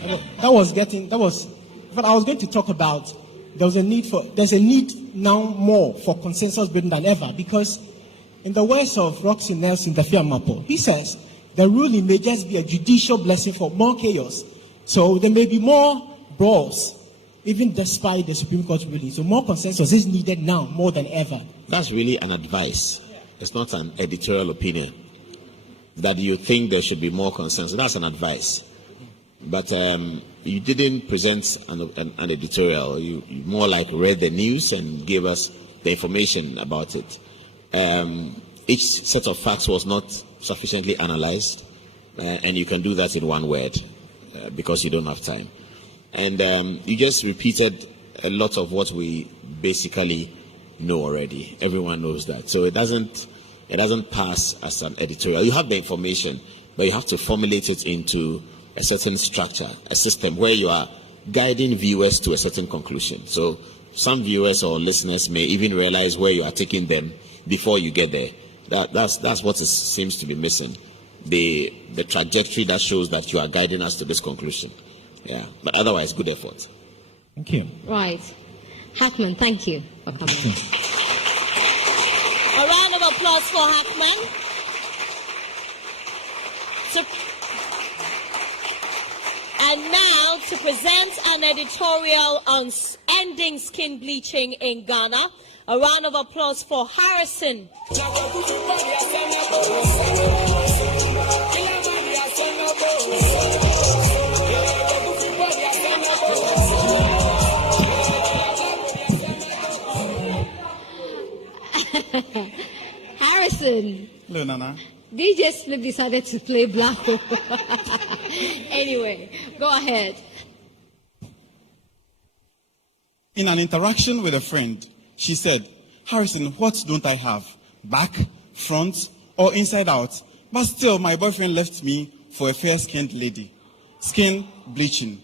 But I was going to talk about there's a need now more for consensus building than ever, because in the words of Roxy Nelson, the Fiamapo, he says the ruling may just be a judicial blessing for more chaos. So there may be more brawls, even despite the Supreme Court ruling. So more consensus is needed now more than ever. That's really an advice. It's not an editorial opinion. That you think there should be more consensus. That's an advice. But you didn't present an editorial. You more like read the news and gave us the information about it. Each set of facts was not sufficiently analyzed, and you can do that in one word because you don't have time. And you just repeated a lot of what we basically know already. Everyone knows that. So it doesn't pass as an editorial. You have the information, but you have to formulate it into a certain structure, a system where you are guiding viewers to a certain conclusion. So some viewers or listeners may even realize where you are taking them before you get there. That's what seems to be missing. The trajectory that shows that you are guiding us to this conclusion. Yeah, but otherwise, good effort. Thank you. Right. Hackman, thank you for coming. A round of applause for Hackman. And now to present an editorial on ending skin bleaching in Ghana. A round of applause for Harrison. Harrison. Hello, Nana. DJ Slip decided to play Black. Anyway, go ahead. In an interaction with a friend, she said, Harrison, what don't I have? Back, front, or inside out? But still, my boyfriend left me for a fair-skinned lady. Skin bleaching.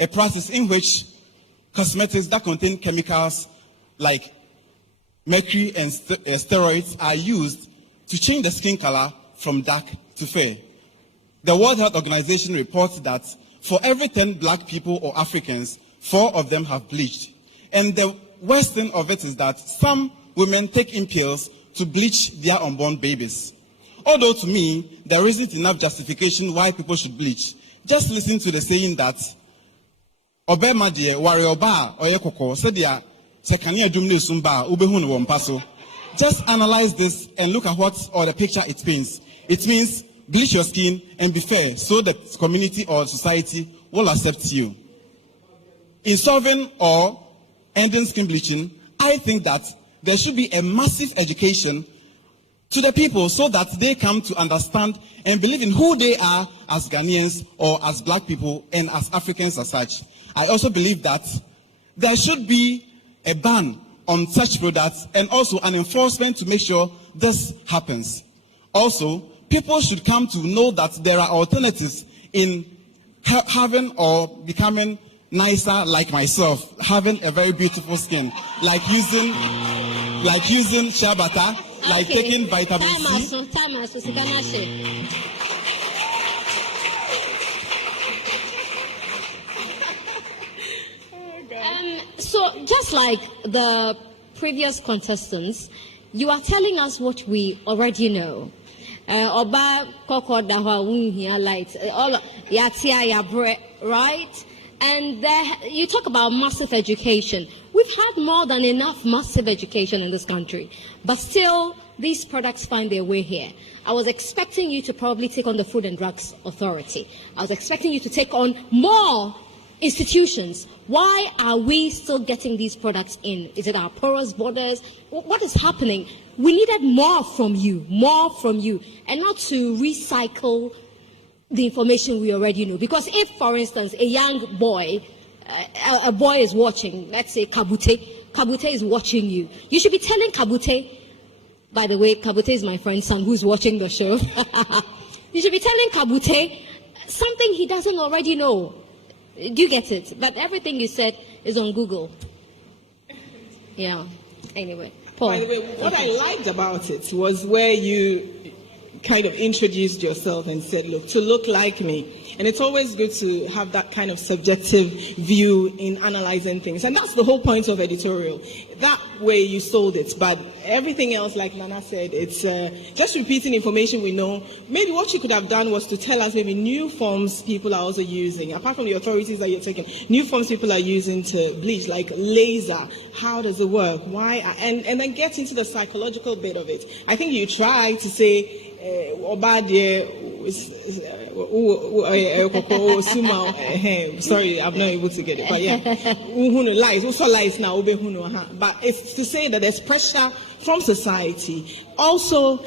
A process in which cosmetics that contain chemicals like mercury and steroids are used to change the skin color from dark to fair. The World Health Organization reports that for every 10 black people or Africans, 4 of them have bleached. And the worst thing of it is that some women take in pills to bleach their unborn babies. Although to me, there isn't enough justification why people should bleach. Just listen to the saying that Obema die wari oba oye koko sedia sekani adumne sumba ubehun wompaso. Just analyze this and look at what or the picture it paints. It means bleach your skin and be fair so the community or society will accept you. In solving or ending skin bleaching, I think that there should be a massive education to the people so that they come to understand and believe in who they are as Ghanaians or as black people and as Africans as such. I also believe that there should be a ban on such products and also an enforcement to make sure this happens. Also, people should come to know that there are alternatives in having or becoming nicer like myself, having a very beautiful skin, like using shea butter, like taking vitamin C. So just like the previous contestants, you are telling us what we already know. Oba koko dawa unhia light, all yatia ya bre, right? And you talk about massive education. We've had more than enough massive education in this country, but still, these products find their way here. I was expecting you to probably take on the Food and Drugs Authority. I was expecting you to take on more institutions. Why are we still getting these products in? Is it our porous borders? What is happening? We needed more from you, and not to recycle the information we already know. Because if, for instance, a young boy, a boy is watching, let's say Kabute is watching you, you should be telling Kabute, by the way, Kabute is my friend's son who's watching the show. You should be telling Kabute something he doesn't already know. Do you get it? But everything you said is on Google. Yeah. Anyway, Paul. By the way, what I liked about it was where you kind of introduced yourself and said, look, to look like me. And it's always good to have that kind of subjective view in analyzing things. And that's the whole point of editorial. That way you sold it. But everything else, like Nana said, it's just repeating information we know. Maybe what you could have done was to tell us maybe new forms people are also using. Apart from the authorities that you're taking, new forms people are using to bleach, like laser. How does it work? Why? And then get into the psychological bit of it. I think you try to say, sorry, I'm not able to get it, but yeah, lies now. But it's to say that there's pressure from society. Also,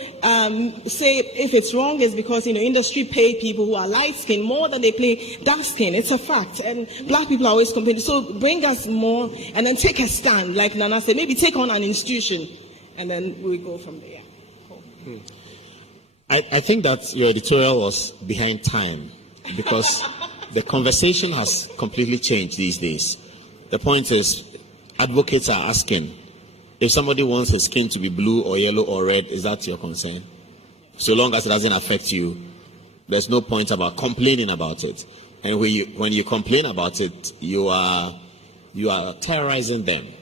say if it's wrong, it's because industry pay people who are light skinned more than they pay dark skin. It's a fact, and black people are always complaining. So bring us more, and then take a stand, like Nana said. Maybe take on an institution, and then we go from there. Cool. I think that your editorial was behind time because the conversation has completely changed these days. The point is, advocates are asking, if somebody wants his skin to be blue or yellow or red, is that your concern? So long as it doesn't affect you, there's no point about complaining about it. And when you complain about it, you are terrorizing them.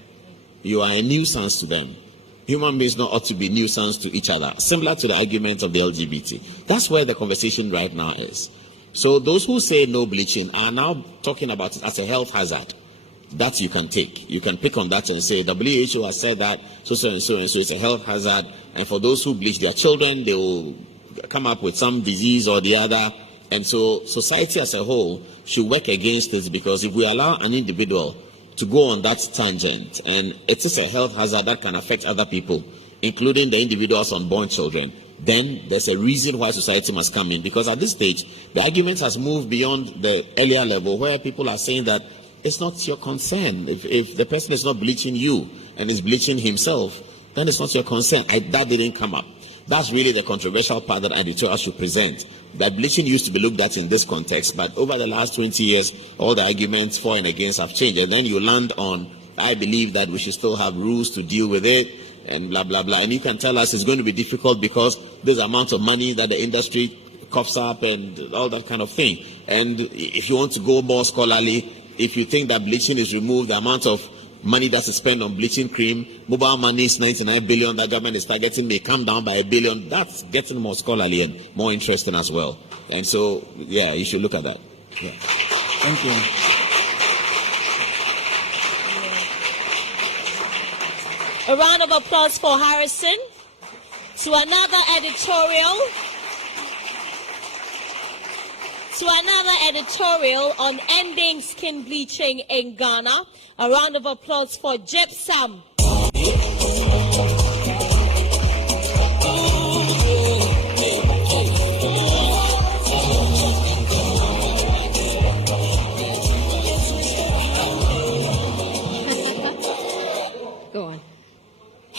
You are a nuisance to them. Human beings not ought to be nuisance to each other, similar to the argument of the LGBT. That's where the conversation right now is. So those who say no bleaching are now talking about it as a health hazard. That you can take. You can pick on that and say WHO has said that so and so it's a health hazard. And for those who bleach their children, they will come up with some disease or the other. And so society as a whole should work against this, because if we allow an individual to go on that tangent, and it is a health hazard that can affect other people, including the individuals unborn children, then there's a reason why society must come in. Because at this stage, the argument has moved beyond the earlier level where people are saying that it's not your concern. If the person is not bleaching you and is bleaching himself, then it's not your concern. That didn't come up. That's really the controversial part that editorial should present. That bleaching used to be looked at in this context, but over the last 20 years, all the arguments for and against have changed. And then you land on, I believe that we should still have rules to deal with it, and blah, blah, blah. And you can tell us it's going to be difficult because there's amount of money that the industry coughs up and all that kind of thing. And if you want to go more scholarly, if you think that bleaching is removed, the amount of money that's spent on bleaching cream, mobile money is 99 billion, that government is targeting may come down by $1 billion. That's getting more scholarly and more interesting as well. And so, yeah, you should look at that. Yeah. Thank you. A round of applause for Harrison. To another editorial. On ending skin bleaching in Ghana. A round of applause for Jeb Sam. Go on.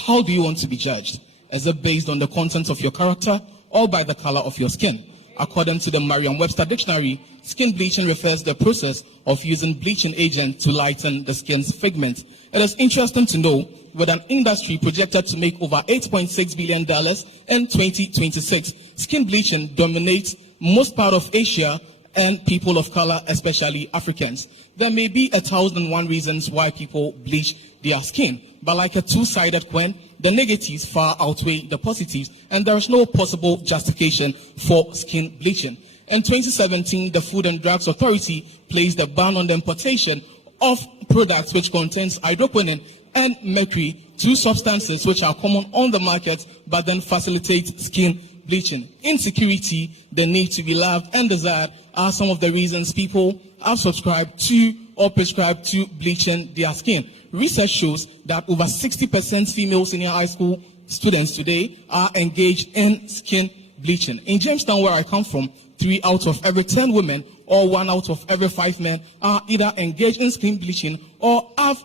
How do you want to be judged? Is it based on the content of your character or by the color of your skin? According to the Merriam-Webster Dictionary, skin bleaching refers to the process of using bleaching agent to lighten the skin's pigment. It is interesting to know, with an industry projected to make over $8.6 billion in 2026, skin bleaching dominates most part of Asia and people of color, especially Africans. There may be 1,001 reasons why people bleach their skin, but like a two-sided coin, the negatives far outweigh the positives, and there is no possible justification for skin bleaching. In 2017, the Food and Drugs Authority placed a ban on the importation of products which contains hydroquinone and mercury, two substances which are common on the market but then facilitate skin bleaching. Insecurity, the need to be loved and desired are some of the reasons people have subscribed to or prescribed to bleaching their skin. Research shows that over 60% female senior high school students today are engaged in skin bleaching. In Jamestown, where I come from, 3 out of every 10 women or 1 out of every 5 men are either engaged in skin bleaching or have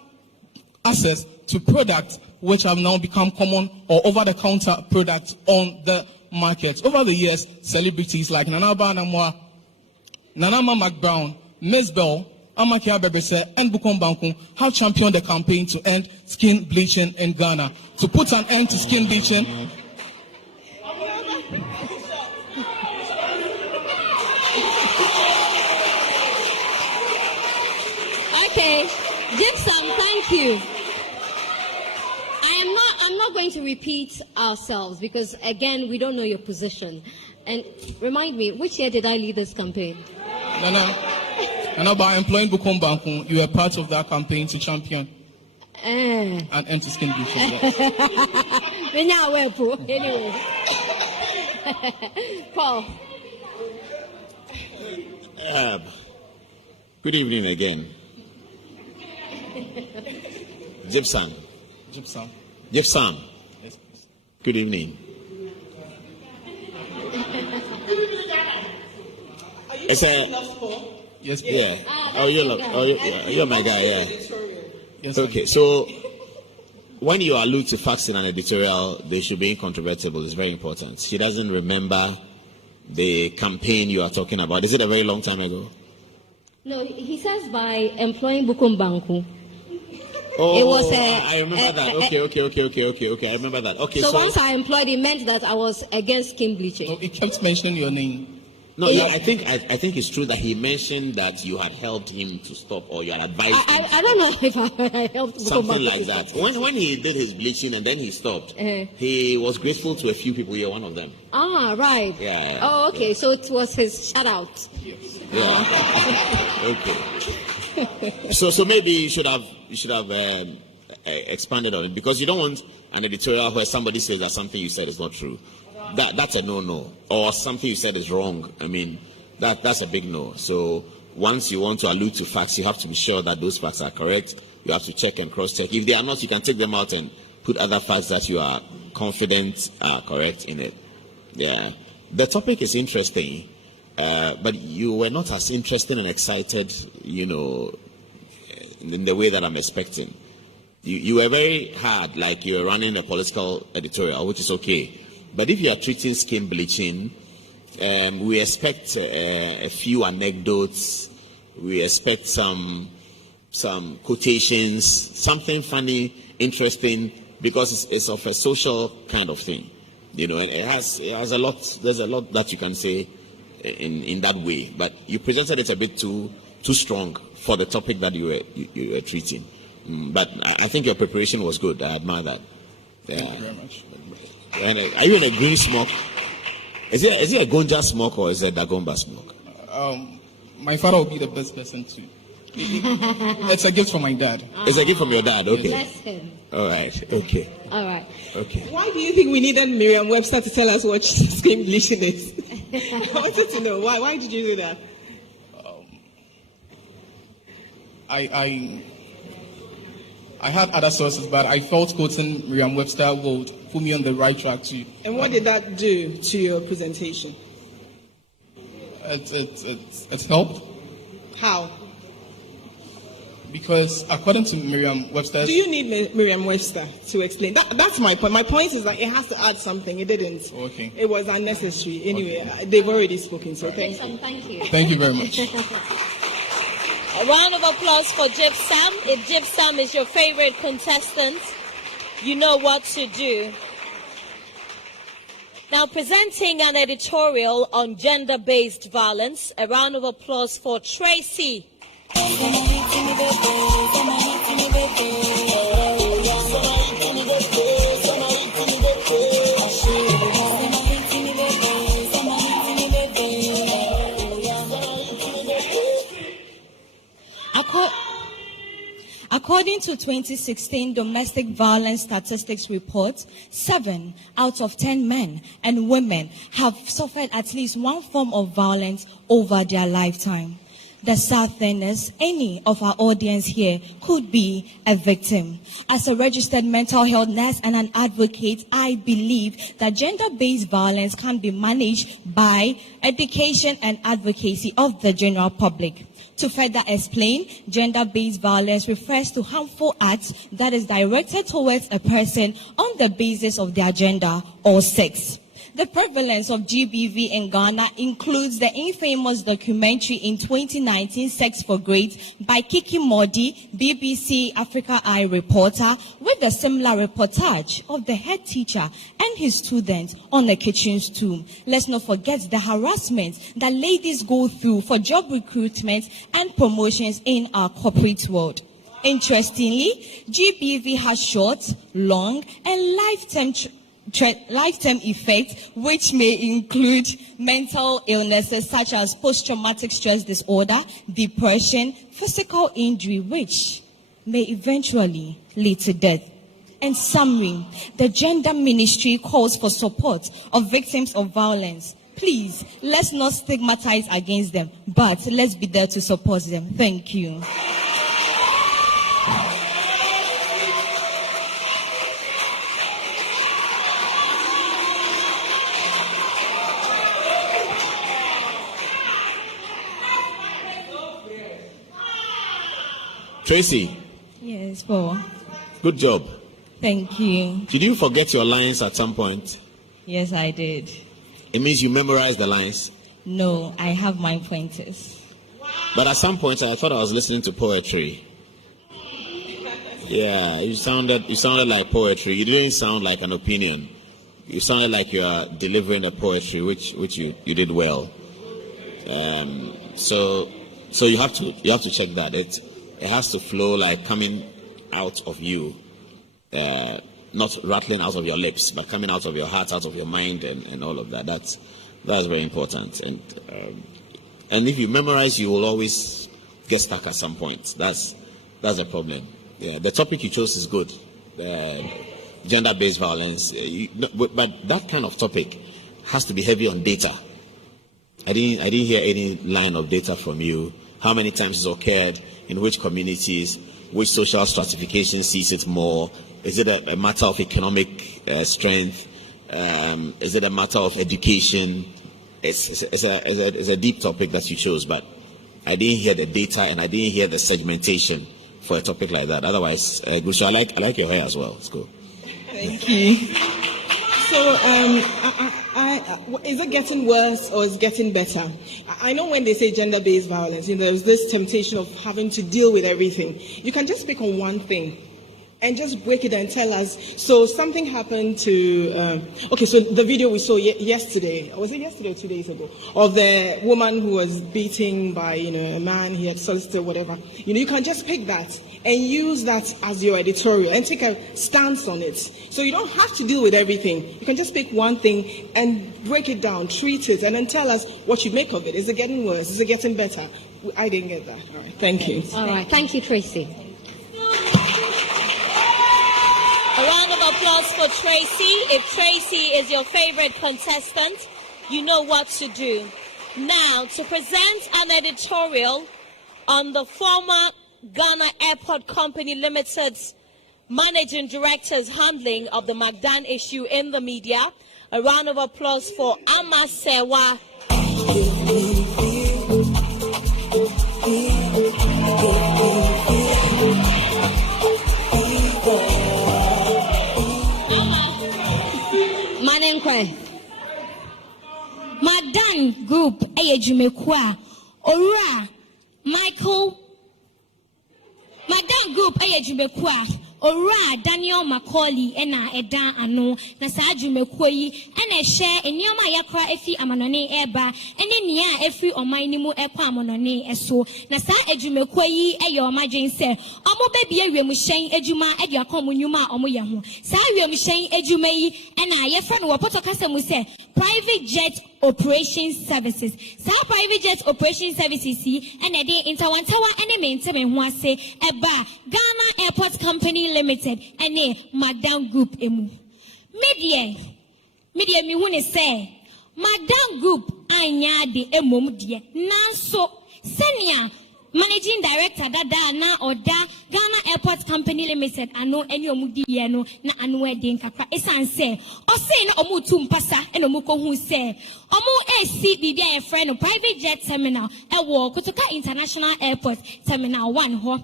access to products which have now become common or over-the-counter products on the market. Over the years, celebrities like Nana Banamwa, Nanama McBrown, Miss Bell, Amakia Bebese, and Bukom Banku have championed the campaign to end skin bleaching in Ghana. To put an end to skin bleaching, Okay, Gypsum, thank you. I'm not going to repeat ourselves because again we don't know your position. And remind me, which year did I lead this campaign? Nana, by employing Bukom Banku, you are part of that campaign to champion and end to skin bleaching. Anyway. Paul. Good evening again. Gypsum. Gypsum. Gypsum. Yes, please. Good evening. It's Yes, please. yeah. You're my guy, yeah. Yes, Okay, so when you allude to facts in an editorial, they should be incontrovertible. It's very important. She doesn't remember the campaign you are talking about. Is it a very long time ago? No, he says by employing Bukom Banku. Oh, it was I remember that. Okay. I remember that. Okay, so once I employed, it meant that I was against skin bleaching. No, he kept mentioning your name. No, yeah, I think it's true that he mentioned that you had helped him to stop or you had advised him. I don't know if I helped something like that. When he did his bleaching and then he stopped, he was grateful to a few people. You're one of them. Ah, right. Yeah. Oh, okay. Yeah. So it was his shout out. Yeah. Okay. So maybe you should have expanded on it because you don't want an editorial where somebody says that something you said is not true. That's a no, or something you said is wrong. I mean, that's a big no. So once you want to allude to facts, you have to be sure that those facts are correct. You have to check and cross-check. If they are not, you can take them out and put other facts that you are confident are correct in it. Yeah. The topic is interesting, but you were not as interested and excited, in the way that I'm expecting. You were very hard, like you were running a political editorial, which is okay. But if you are treating skin bleaching, we expect a few anecdotes. We expect some quotations, something funny, interesting, because it's of a social kind of thing, and it has a lot. There's a lot that you can say in that way. But you presented it a bit too strong for the topic that you were treating. But I think your preparation was good. I admire that. Yeah. Thank you very much. And are you in a green smoke? Is it a Gonja smoke or is it a Dagomba smoke? My father will be the best person to. It's a gift from my dad. It's a gift from your dad, okay. Bless him. All right, okay. All right. Okay. Why do you think we needed Merriam-Webster to tell us what skin bleaching is? I wanted to know. Why did you do that? I had other sources, but I felt quoting Merriam-Webster would put me on the right track too. And what did that do to your presentation? It helped. How? Because according to Merriam-Webster... Do you need Merriam-Webster to explain? That's my point. My point is that it has to add something. It didn't. Okay. It was unnecessary. Anyway, they've already spoken, so thank you. Thank you. Thank you very much. A round of applause for Gypsum. If Gypsum is your favorite contestant, you know what to do. Now, presenting an editorial on gender-based violence, a round of applause for Tracy. According to 2016 Domestic Violence Statistics Report, 7 out of 10 men and women have suffered at least one form of violence over their lifetime. The sad thing is, any of our audience here could be a victim. As a registered mental health nurse and an advocate, I believe that gender-based violence can be managed by education and advocacy of the general public. To further explain, gender-based violence refers to harmful acts that is directed towards a person on the basis of their gender or sex. The prevalence of GBV in Ghana includes the infamous documentary in 2019, Sex for Grades, by Kiki Modi, BBC Africa Eye reporter, with a similar reportage of the head teacher and his students on the kitchen stool. Let's not forget the harassment that ladies go through for job recruitment and promotions in our corporate world. Interestingly, GBV has short, long, and lifetime effects, which may include mental illnesses such as post-traumatic stress disorder, depression, physical injury, which may eventually lead to death. In summary, the Gender Ministry calls for support of victims of violence. Please, let's not stigmatize against them, but let's be there to support them. Thank you. Tracy. Yes, Paul. Good job. Thank you. Did you forget your lines at some point? Yes, I did. It means you memorized the lines? No, I have my pointers. But at some point, I thought I was listening to poetry. Yeah, you sounded like poetry. You didn't sound like an opinion. You sounded like you are delivering a poetry, which you did well. So you have to check that. It has to flow like coming out of you, not rattling out of your lips, but coming out of your heart, out of your mind, and all of that. That's very important. And if you memorize, you will always get stuck at some point. That's a problem. Yeah, the topic you chose is good, gender-based violence. But that kind of topic has to be heavy on data. I didn't hear any line of data from you. How many times it's occurred, in which communities, which social stratification sees it more? Is it a matter of economic strength? Is it a matter of education? It's a deep topic that you chose, but I didn't hear the data and I didn't hear the segmentation for a topic like that. Otherwise, good. So I like your hair as well. It's cool. Thank you. So, is it getting worse or is it getting better? I know when they say gender-based violence, there's this temptation of having to deal with everything. You can just pick on one thing and just break it and tell us. So something happened to, so the video we saw yesterday, was it yesterday or 2 days ago, of the woman who was beaten by, a man, he had solicited, whatever. You can just pick that and use that as your editorial and take a stance on it. So you don't have to deal with everything. You can just pick one thing and break it down, treat it, and then tell us what you make of it. Is it getting worse? Is it getting better? I didn't get that. All right. Thank you. All right. Thank you, Tracy. A round of applause for Tracy. If Tracy is your favorite contestant, you know what to do. Now, to present an editorial on the former Ghana Airport Company Limited's managing director's handling of the Magdan issue in the media, a round of applause for Ama Sewa. Magdan Group, Ayajumekwa, Ora, Michael. Magdan Group, Ayajumekwa, Ora Daniel Macaulay ena eda ano na saa dwumekuo yi ena ehye enioma yakra efi amanone eba ene nia efi oman ni mu ekwa amanone eso na saa edwumekuo yi eye omadwen se omo bebie wiemhyen edwuma ede akom nyuma omo ye ho saa wiemhyen edwuma yi ena yefa no wopoto kasa mu se private jet operations services. Some private jet operations services and a day interwantawa and a maintain ase eba Ghana Airport Company Limited and a Madam Group emu. Media mi hune say Madam Group anya de emom die nanso senior Managing Director dada na oda Ghana Airport Company Limited ano eni omudi ye no na ano eden kakra esan se o say na omu tu mpasa ena omu ko hu se omu AC bibia ye friend no private jet terminal e wo Kotoka International Airport Terminal 1 ho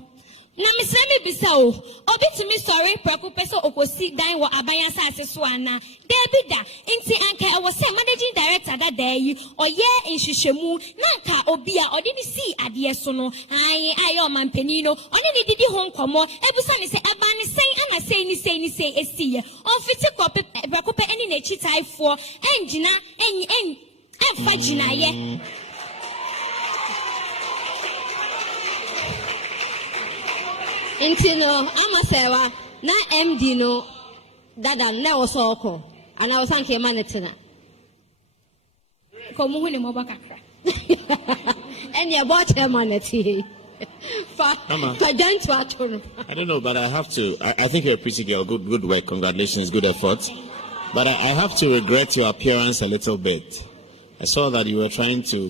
na mesemi bisa o obi to me sorry preko peso okosi dan wo abanya sase so ana debi da nti anka e wo say Managing Director dada yi oye nhwehwemu na anka obi a odi ni si ade so no ayo mampani no oni ni didi ho nkomo ebusa ni se eba ni sen ana sei ni sei esiye on fiti kope preko pe eni na chitaifo engina enfa gina ye Intino, Amasewa, na MD no, dada na osoko, and I was thanking Manetana. Komuhuni Mobakakra. And you bought her maneti. I don't know, but I have to. I think you're a pretty girl. Good work. Congratulations. Good effort. But I have to regret your appearance a little bit. I saw that you were trying to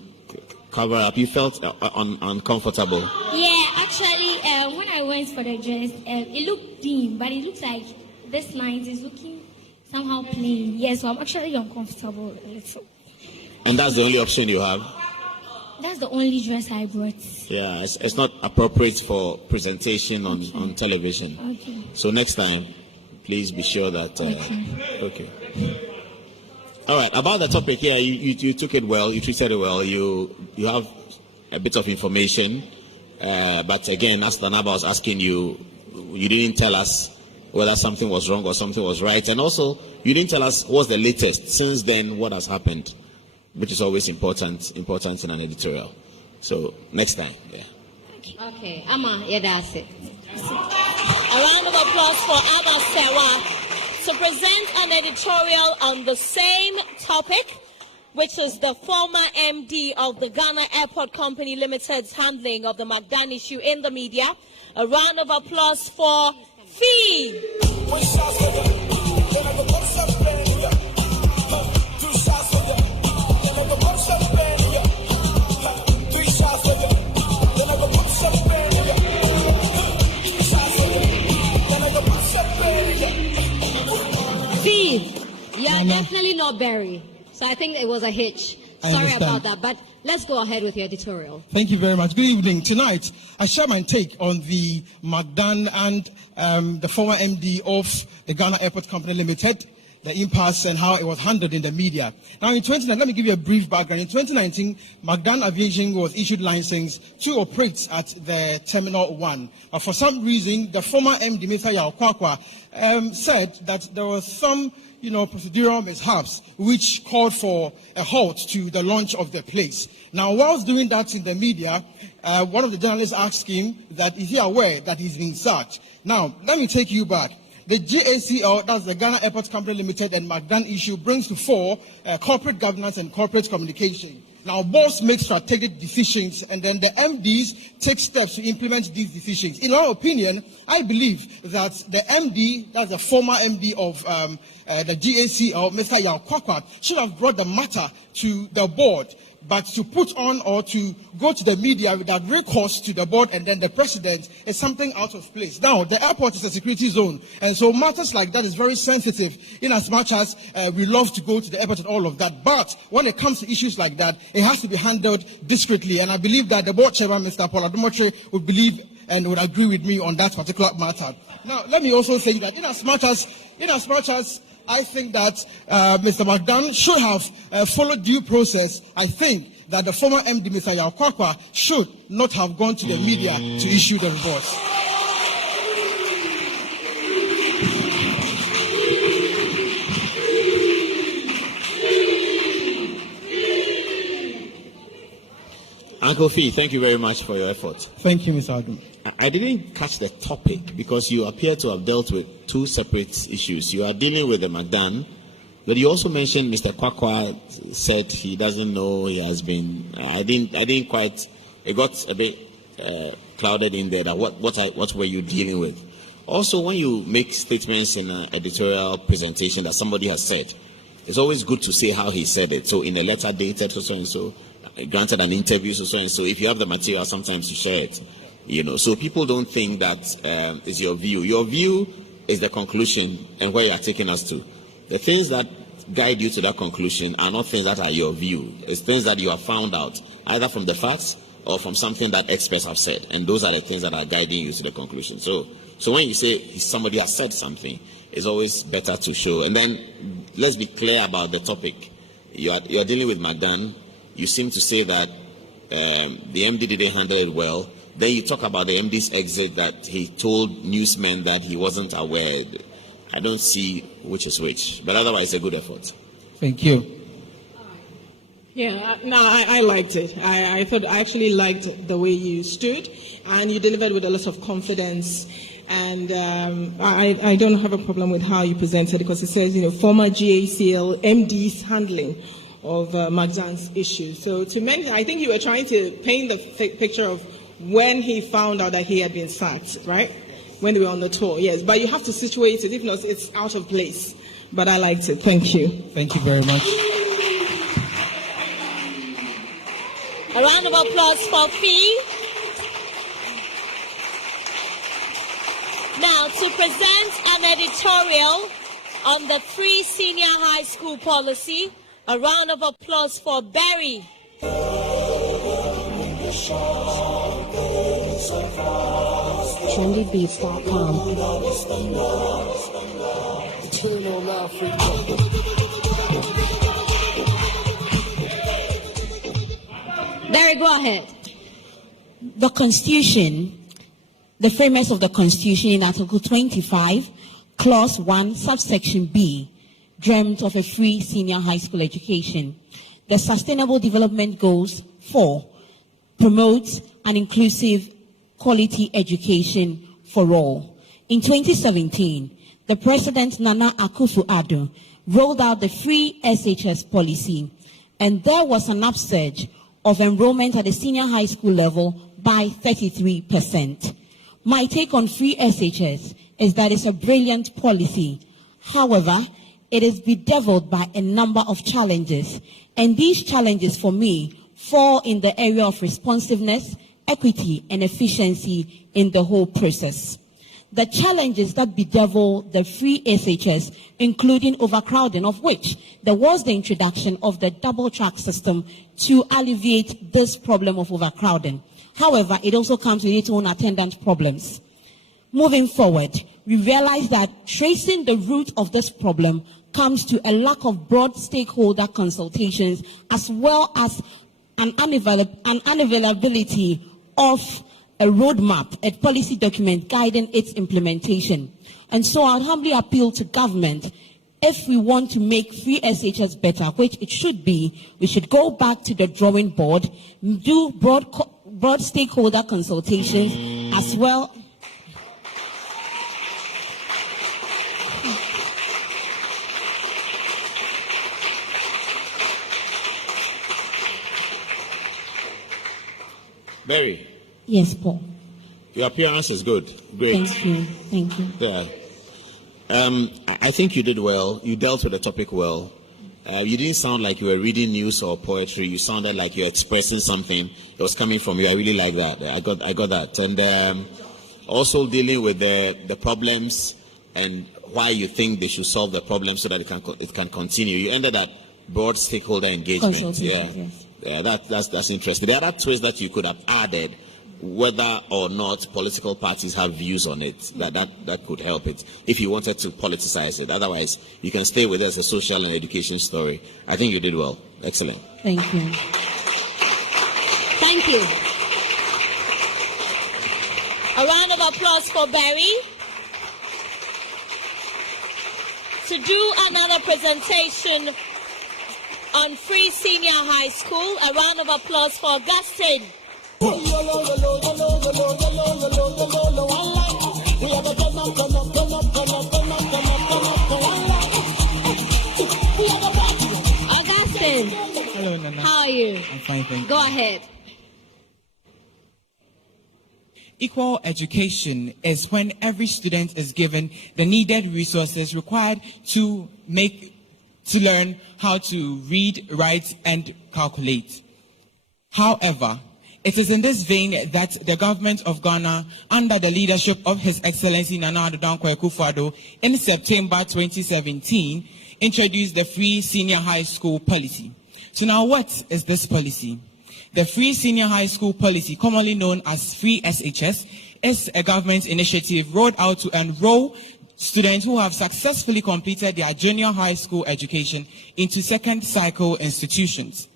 cover up. You felt uncomfortable. Yeah, actually, when I went for the dress, it looked dim, but it looks like this line is looking somehow plain. Yeah, so I'm actually uncomfortable a little. And that's the only option you have? That's the only dress I brought. Yeah, it's not appropriate for presentation on television. Okay. So next time, please be sure that... okay. All right, about the topic here, you took it well, you treated it well, you have a bit of information, but again, as Tanaba was asking you, you didn't tell us whether something was wrong or something was right, and also, you didn't tell us what's the latest, since then, what has happened, which is always important in an editorial. So, next time, yeah. Okay, Amma, yeah, that's it. A round of applause for Amma Sewa to present an editorial on the same topic, which is the former MD of the Ghana Airport Company Limited's handling of the Magdan issue in the media. A round of applause for Fee. Yeah, definitely not Barry. So I think it was a hitch. Sorry about that, but let's go ahead with your editorial. Thank you very much. Good evening. Tonight, I share my take on the Magdan and the former MD of the Ghana Airport Company Limited, the impasse and how it was handled in the media. Now, in 2019, let me give you a brief background. In 2019, Magdan Aviation was issued license to operate at the Terminal 1. But for some reason, the former MD, Mr. Yao Kwakwa, said that there was some procedural mishaps which called for a halt to the launch of the place. Now, whilst doing that in the media, one of the journalists asked him that is he aware that he's being sacked. Now, let me take you back. The GACL, that's the Ghana Airport Company Limited and Magdan issue, brings to fore corporate governance and corporate communication. Now, boards make strategic decisions, and then the MDs take steps to implement these decisions. In our opinion, I believe that the MD, that's the former MD of the GACL, Mr. Yao Kwakwa, should have brought the matter to the board. But to put on or to go to the media without recourse to the board and then the president is something out of place. Now, the airport is a security zone, and so matters like that is very sensitive in as much as we love to go to the airport and all of that. But when it comes to issues like that, it has to be handled discreetly. And I believe that the board chairman, Mr. Paul Adomotre, would believe and would agree with me on that particular matter. Now, let me also say that in as much as I think that Mr. Magdan should have followed due process, I think that the former MD, Mr. Yao Kwakwa, should not have gone to the media to issue the reports. Uncle Fee, thank you very much for your effort. Thank you, Mr. Adum. I didn't catch the topic because you appear to have dealt with two separate issues. You are dealing with the McDan, but you also mentioned Mr. Kwakwa said he doesn't know, he has been. I didn't quite. It got a bit clouded in there. That what were you dealing with? Also, when you make statements in an editorial presentation that somebody has said, it's always good to say how he said it. So in a letter dated so and so, granted an interview so and so. If you have the material, sometimes you share it. So people don't think that is your view. Your view is the conclusion and where you are taking us to. The things that guide you to that conclusion are not things that are your view. It's things that you have found out, either from the facts or from something that experts have said. And those are the things that are guiding you to the conclusion. So when you say somebody has said something, it's always better to show. And then let's be clear about the topic. You're dealing with McDan. You seem to say that the MD didn't handle it well. Then you talk about the MD's exit, that he told newsmen that he wasn't aware. I don't see which is which, but otherwise a good effort. Thank you. Yeah, no, I liked it. I actually liked the way you stood, and you delivered with a lot of confidence. And I don't have a problem with how you presented, because it says, former GACL MD's handling of Magdan's issue. So to mention, I think you were trying to paint the picture of when he found out that he had been sacked, right? When they were on the tour, yes. But you have to situate it. If not, it's out of place. But I liked it. Thank you. Thank you very much. A round of applause for Fee. Now, to present an editorial on the free senior high school policy, a round of applause for Barry. trendybeats.com. Barry, go ahead. The Constitution, the framers of the Constitution in Article 25, Clause 1, subsection B, dreamt of a free senior high school education. The Sustainable Development Goals 4 promotes an inclusive quality education for all. In 2017, the President Nana Akufo-Addo rolled out the free SHS policy, and there was an upsurge of enrollment at the senior high school level by 33%. My take on free SHS is that it's a brilliant policy. However, it is bedeviled by a number of challenges, and these challenges for me fall in the area of responsiveness, equity, and efficiency in the whole process. The challenges that bedevil the free SHS, including overcrowding, of which there was the introduction of the double track system to alleviate this problem of overcrowding. However, it also comes with its own attendant problems. Moving forward, we realize that tracing the root of this problem comes to a lack of broad stakeholder consultations, as well as an unavailability of a roadmap, a policy document guiding its implementation. And so I would humbly appeal to government, if we want to make free SHS better, which it should be, we should go back to the drawing board, do broad stakeholder consultations, as well. Barry. Yes, Paul. Your appearance is good. Great. Thank you. Thank you. Yeah. I think you did well. You dealt with the topic well. You didn't sound like you were reading news or poetry. You sounded like you're expressing something that was coming from you. I really like that. I got that. And also dealing with the problems and why you think they should solve the problem so that it can continue. You ended up broad stakeholder engagement. Yeah. Yes. Yeah, that's interesting. There are other twists that you could have added, whether or not political parties have views on it. That could help it if you wanted to politicize it. Otherwise, you can stay with it as a social and education story. I think you did well. Excellent. Thank you. Thank you. A round of applause for Barry. To do another presentation on free senior high school, a round of applause for Augustine. Augustine. Hello, Nana. How are you? I'm fine, thank you. Go ahead. Equal education is when every student is given the needed resources required to learn how to read, write, and calculate. However, it is in this vein that the government of Ghana, under the leadership of His Excellency Nana Addo Dankwa Akufo-Addo, in September 2017, introduced the Free Senior High School Policy. So now what is this policy? The Free Senior High School Policy, commonly known as Free SHS, is a government initiative rolled out to enroll students who have successfully completed their junior high school education into second cycle institutions.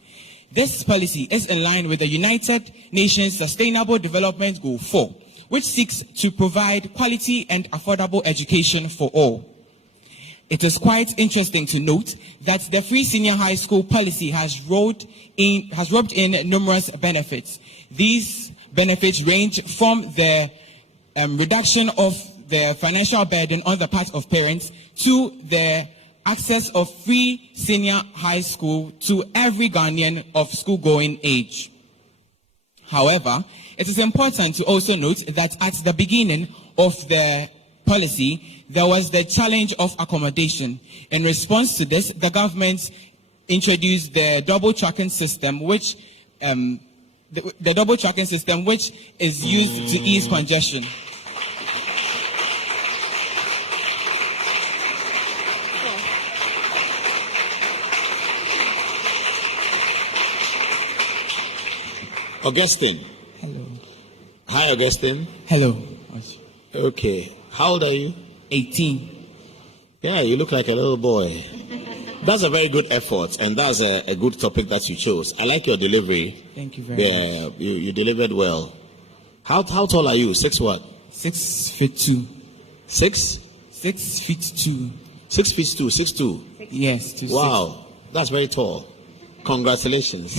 This policy is in line with the United Nations Sustainable Development Goal 4, which seeks to provide quality and affordable education for all. It is quite interesting to note that the Free Senior High School Policy has roped in numerous benefits. These benefits range from the reduction of the financial burden on the part of parents to the access of free senior high school to every Ghanaian of school-going age. However, it is important to also note that at the beginning of the policy, there was the challenge of accommodation. In response to this, the government introduced the double tracking system, which is used to ease congestion. Augustine. Hello. Hi, Augustine. Hello. Okay. How old are you? 18. Yeah, you look like a little boy. That's a very good effort, and that's a good topic that you chose. I like your delivery. Thank you very much. You delivered well. How tall are you? 6 what? 6'2". 6? 6'2". 6'2", 6'2". Yes. Wow, that's very tall. Congratulations.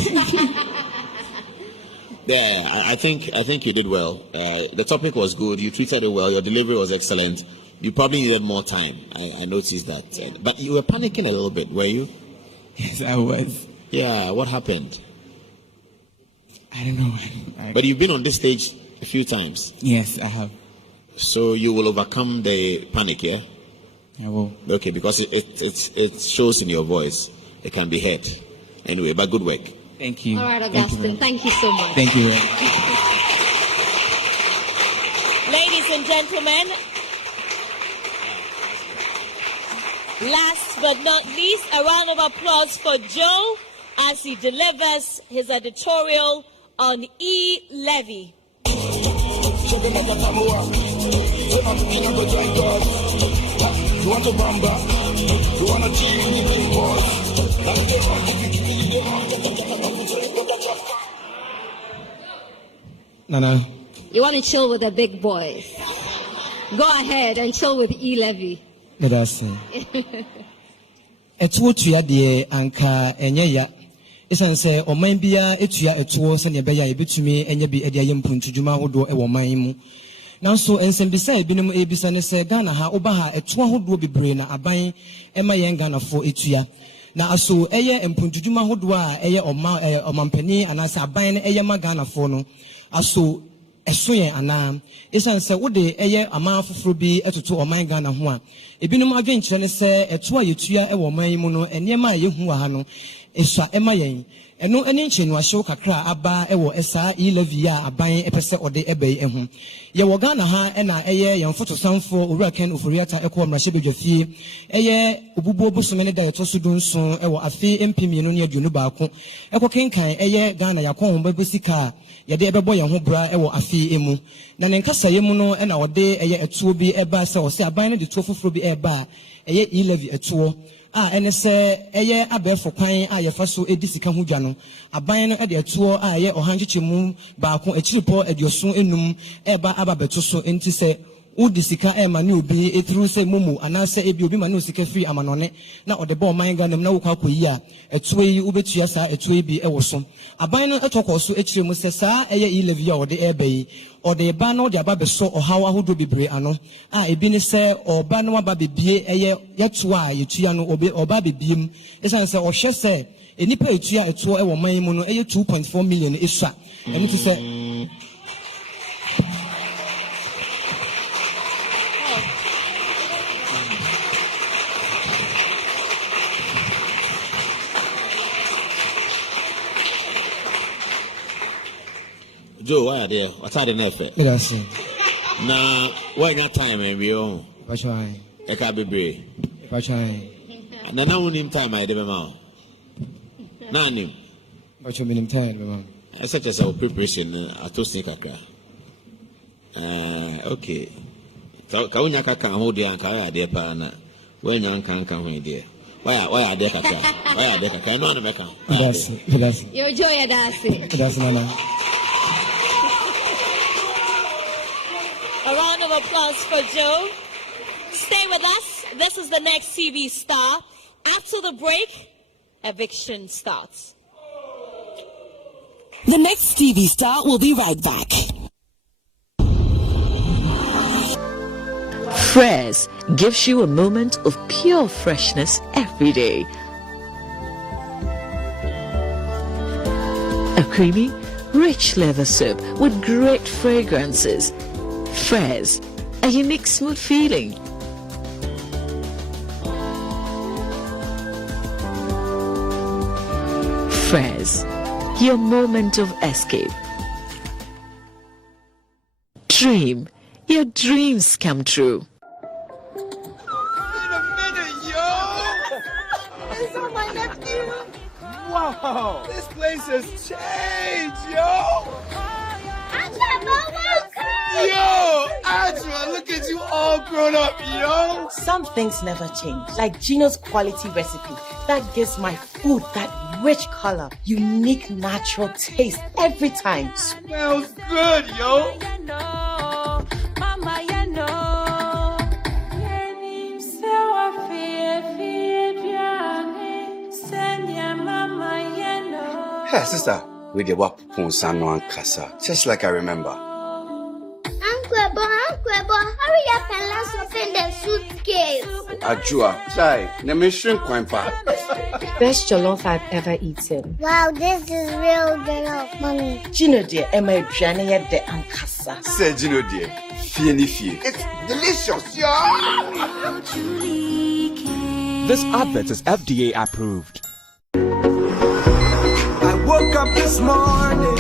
Yeah, I think you did well. The topic was good. You treated it well. Your delivery was excellent. You probably needed more time. I noticed that. But you were panicking a little bit, were you? Yes, I was. Yeah, what happened? I don't know. But you've been on this stage a few times. Yes, I have. So you will overcome the panic, yeah? I will. Okay, because it shows in your voice. It can be heard. Anyway, but good work. Thank you. All right, Augustine. Thank you so much. Thank you. Ladies and gentlemen, last but not least, a round of applause for Joe as he delivers his editorial on E-Levy. Nana. You want to chill with the big boys? Go ahead and chill with E-Levy. That's it. Etuo de anka enye ya. Esan se oman bia etua etuo se ne be ya ebetumi enye bi ede ayem puntudwuma hodo e wo man mu. Nanso ensembisa ebinom ebisa ne se Ghana ha oba ha etuo hodo bebre na aban ema yen Ghana fo etua. Na aso eye empuntudwuma hodo a eye omampani anasa aban eye ma Ghana fo no. Aso esoye ana esan se wode eye ama foforo bi etoto oman Ghana ho a ebinom adwenkyere ne se eto a yetua e wo man mu no enema a yehu ha no esua ema yen eno eni nkyenu ahyew kakra aba e wo esa E-Levy a aban epese ode ebai ehu ye wo Ghana ha e na eye yen foto sanfo owura ken oforiata ekọ mrahye bedwafie eye obubuo bosome ne da etoso dunso e wo afi empimienu ne aduonu baako ekọ kenkan eye Ghana yakọ ho babesika yade ebebo ye ho bra e wo afi emu na ne nkasa ye mu no e na ode eye etuo bi eba se o se aban ne de tuo foforo bi eba eye E-Levy etuo ene se eye abefo kwan a ye fa so edi sika ho dwa no aban no e de etuo ye ohankyekye mu baako ekiripo edioso enum eba aba beto so enti se Udisika Emanu be a through say Mumu, and I say Ebi Manu Sika free Amanone, now or the ball mine gun, no Kakuya, a tway Ubechiasa, a tway be Ewosum. A bino a talk also a Chimusesa, a Elevia or the Abbey, or the Bano, the Ababe so or how I would be bre ano, a Binese or Banoa Babi Bie, a Yatua, Yuchiano or Babi Beam, as I say, or she say, a nipper a 2.4 million is shot. And to say, Joe, why are there? What's the effect? Now, why not time and we own? I can't be brave. And then I won't name time I did now. None. But you mean time, I such as our preparation at Tosnika. Okay. Kaunaka can hold the anchor, dear partner. When young can come in there. Why are they? Why are they? Can no make Your joy, that's Nana. A round of applause for Joe. Stay with us. This is the next TV star. After the break, Eviction starts. The next TV star will be right back. Fraise gives you a moment of pure freshness every day. A creamy, rich leather soap with great fragrances. Fraise, a unique smooth feeling. Fraise, your moment of escape. Dream, your dreams come true. Is that my nephew? Wow, this place has changed, yo! Yo, Adra, look at you all grown up, yo! Some things never change, like GHOne's quality recipe that gives my food that rich color, unique natural taste every time. Smells good, yo! Hey, sister, we did what Ponsano and Casa, just like I remember. Uncle, hurry up and let's open the suitcase. Ajua, chai, never shrink quite far. Best jollof I've ever eaten. Wow, this is real jollof, mommy. Gino dear, Emma Jania de Ancasa. Say Gino dear, Fieni Fie. It's delicious, yo! This advert is FDA approved. I woke up this morning.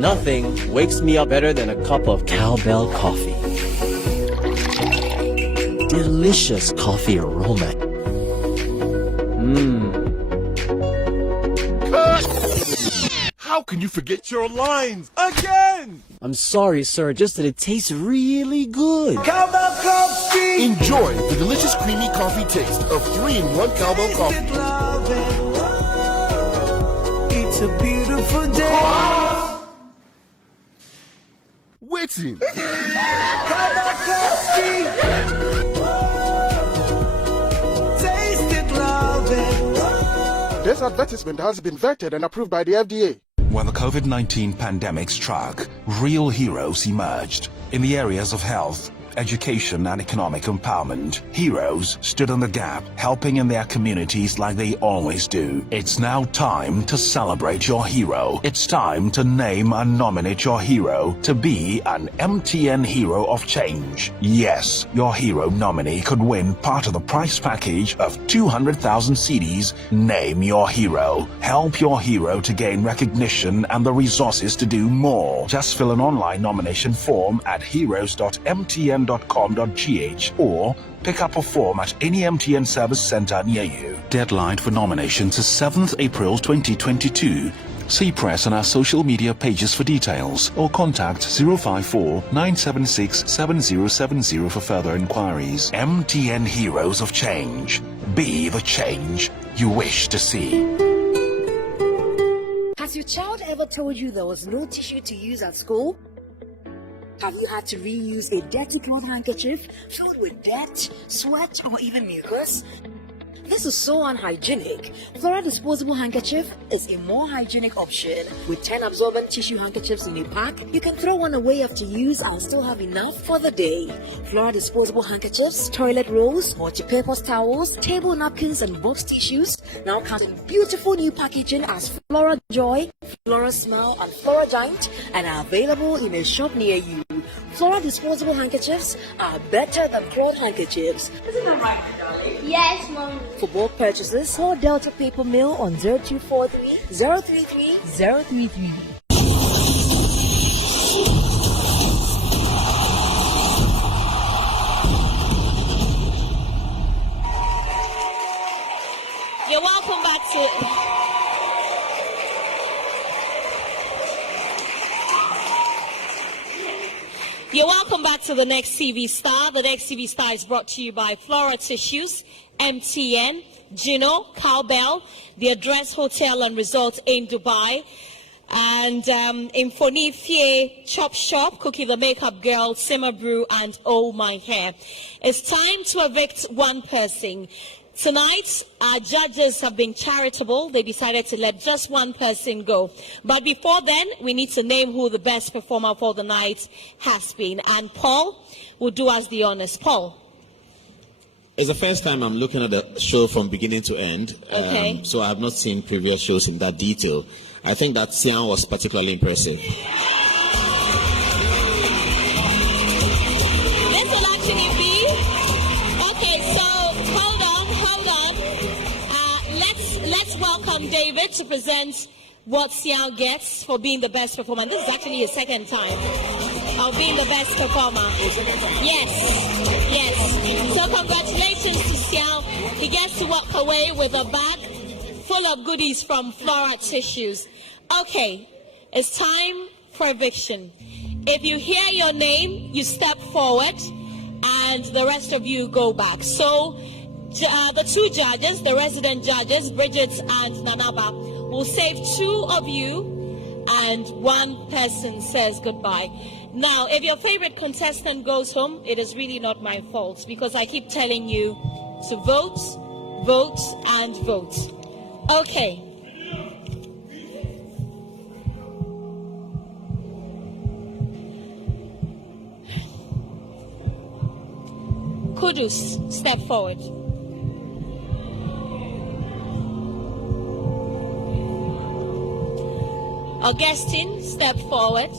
Nothing wakes me up better than a cup of cowbell coffee. Delicious coffee aroma. How can you forget your lines again? I'm sorry, sir, just that it tastes really good. Cowbell coffee. Enjoy the delicious creamy coffee taste of 3-in-1 cowbell coffee. It's a beautiful day. Waiting. Cowbell coffee. Taste it, love it. This advertisement has been vetted and approved by the FDA. When the COVID-19 pandemic struck, real heroes emerged in the areas of health, education, and economic empowerment. Heroes stood in the gap, helping in their communities like they always do. It's now time to celebrate your hero. It's time to name and nominate your hero to be an MTN Hero of Change. Yes, your hero nominee could win part of the prize package of 200,000 cedis. Name your hero. Help your hero to gain recognition and the resources to do more. Just fill an online nomination form at heroes.mtn.com.gh or pick up a form at any MTN service center near you. Deadline for nominations is 7th April 2022. See press on our social media pages for details or contact 054-976-7070 for further inquiries. MTN Heroes of Change. Be the change you wish to see. Has your child ever told you there was no tissue to use at school? Have you had to reuse a dirty cloth handkerchief filled with dirt, sweat, or even mucus? This is so unhygienic. Flora disposable handkerchief is a more hygienic option. With 10 absorbent tissue handkerchiefs in a pack, you can throw one away after use and still have enough for the day. Flora disposable handkerchiefs, toilet rolls, multi-purpose towels, table napkins, and box tissues now come in beautiful new packaging as Flora Joy, Flora Smile, and Flora Giant, and are available in a shop near you. Flora disposable handkerchiefs are better than cloth handkerchiefs. Isn't that right, darling? Yes, Mom. For bulk purchases, call Delta Paper Mill on 0243 033 033. You're welcome back to... You're welcome back to the Next TV Star. The Next TV Star is brought to you by Flora Tissues, MTN, GHOne, Cowbell, the Address Hotel and Resort in Dubai, and Infonifie, Chop Shop, Cookie the Makeup Girl, Simmer Brew, and Oh My Hair. It's time to evict one person. Tonight, our judges have been charitable. They decided to let just one person go. But before then, we need to name who the best performer for the night has been. And Paul will do us the honors. Paul. It's the first time I'm looking at the show from beginning to end. Okay. So I have not seen previous shows in that detail. I think that Sian was particularly impressive. This will actually be... Okay, so hold on. Let's welcome David to present what Sian gets for being the best performer. This is actually his second time of being the best performer. Yes. So congratulations to Sian. He gets to walk away with a bag full of goodies from Flora Tissues. Okay, it's time for eviction. If you hear your name, you step forward, and the rest of you go back. So the two judges, the resident judges, Bridget and Nanaba, will save two of you, and one person says goodbye. Now, if your favorite contestant goes home, it is really not my fault, because I keep telling you to vote, vote, and vote. Okay. Kudus, step forward. Augustine, step forward.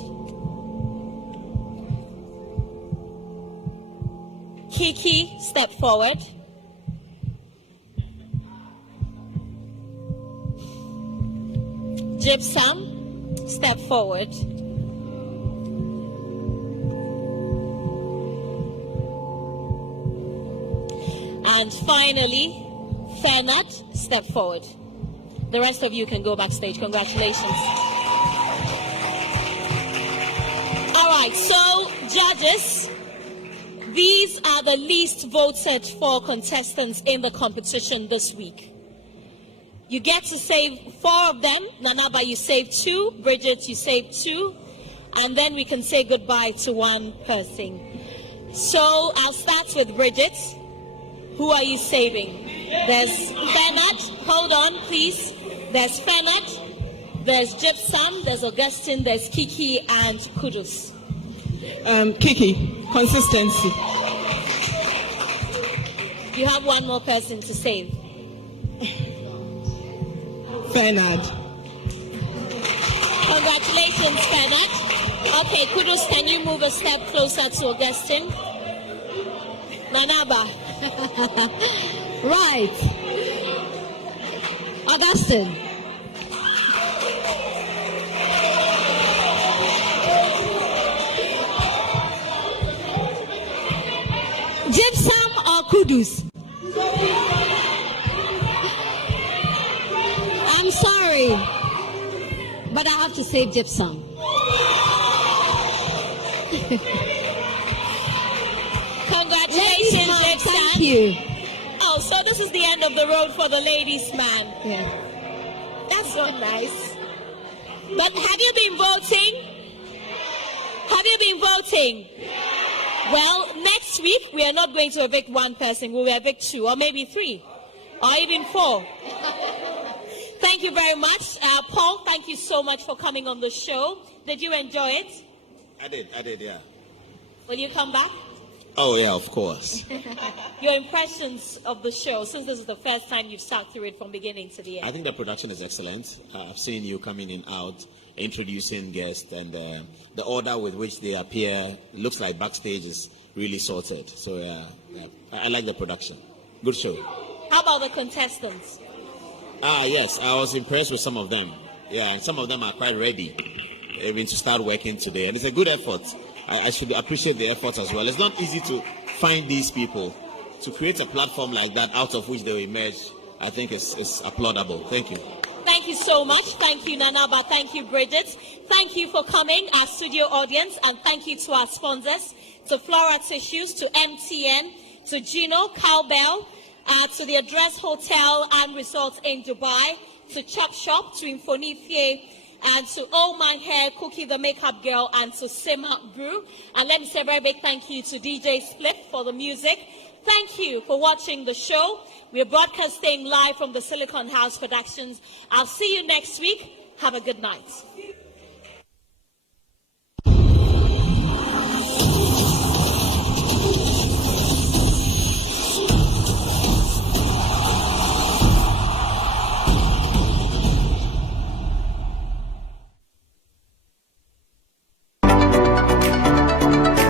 Kiki, step forward. Gypsum, step forward. And finally, Fernand, step forward. The rest of you can go backstage. Congratulations. All right, so judges, these are the least voted for contestants in the competition this week. You get to save 4 of them. Nanaba, you save 2. Bridget, you save 2. And then we can say goodbye to one person. So I'll start with Bridget. Who are you saving? There's Fernand. Hold on, please. There's Fernand. There's Gypsum. There's Augustine. There's Kiki and Kudus. Kiki, consistency. You have one more person to save. Fernand. Congratulations, Fernand. Okay, Kudus, can you move a step closer to Augustine? Nanaba. Right. Augustine. Gypsum or Kudus? I'm sorry, but I have to save Gypsum. Congratulations, Gypsum. Thank you. Oh, so this is the end of the road for the ladies' man. Yeah. That's so nice. But have you been voting? Have you you been voting? Well, next week we are not going to evict one person. We will evict 2 or maybe 3 or even 4. Thank you very much. Paul, thank you so much for coming on the show. Did you enjoy it? I did, yeah. Will you come back? Oh, yeah, of course. Your impressions of the show, since this is the first time you've sat through it from beginning to the end. I think the production is excellent. I've seen you coming in out, introducing guests, and the order with which they appear looks like backstage is really sorted. So, yeah, I like the production. Good show. How about the contestants? Yes, I was impressed with some of them. Yeah, and some of them are quite ready even to start working today. And it's a good effort. I should appreciate the effort as well. It's not easy to find these people. To create a platform like that out of which they will emerge, I think is applaudable. Thank you. Thank you so much. Thank you, Nanaba. Thank you, Bridget. Thank you for coming, our studio audience, and thank you to our sponsors, to Flora Tissues, to MTN, to Gino, Cowbell, to the Address Hotel and Resorts in Dubai, to Chop Shop, to Infonifie, and to Oh My Hair, Cookie the Makeup Girl, and to Simmer Brew. And let me say a very big thank you to DJ Split for the music. Thank you for watching the show. We are broadcasting live from the Silicon House Productions. I'll see you next week. Have a good night.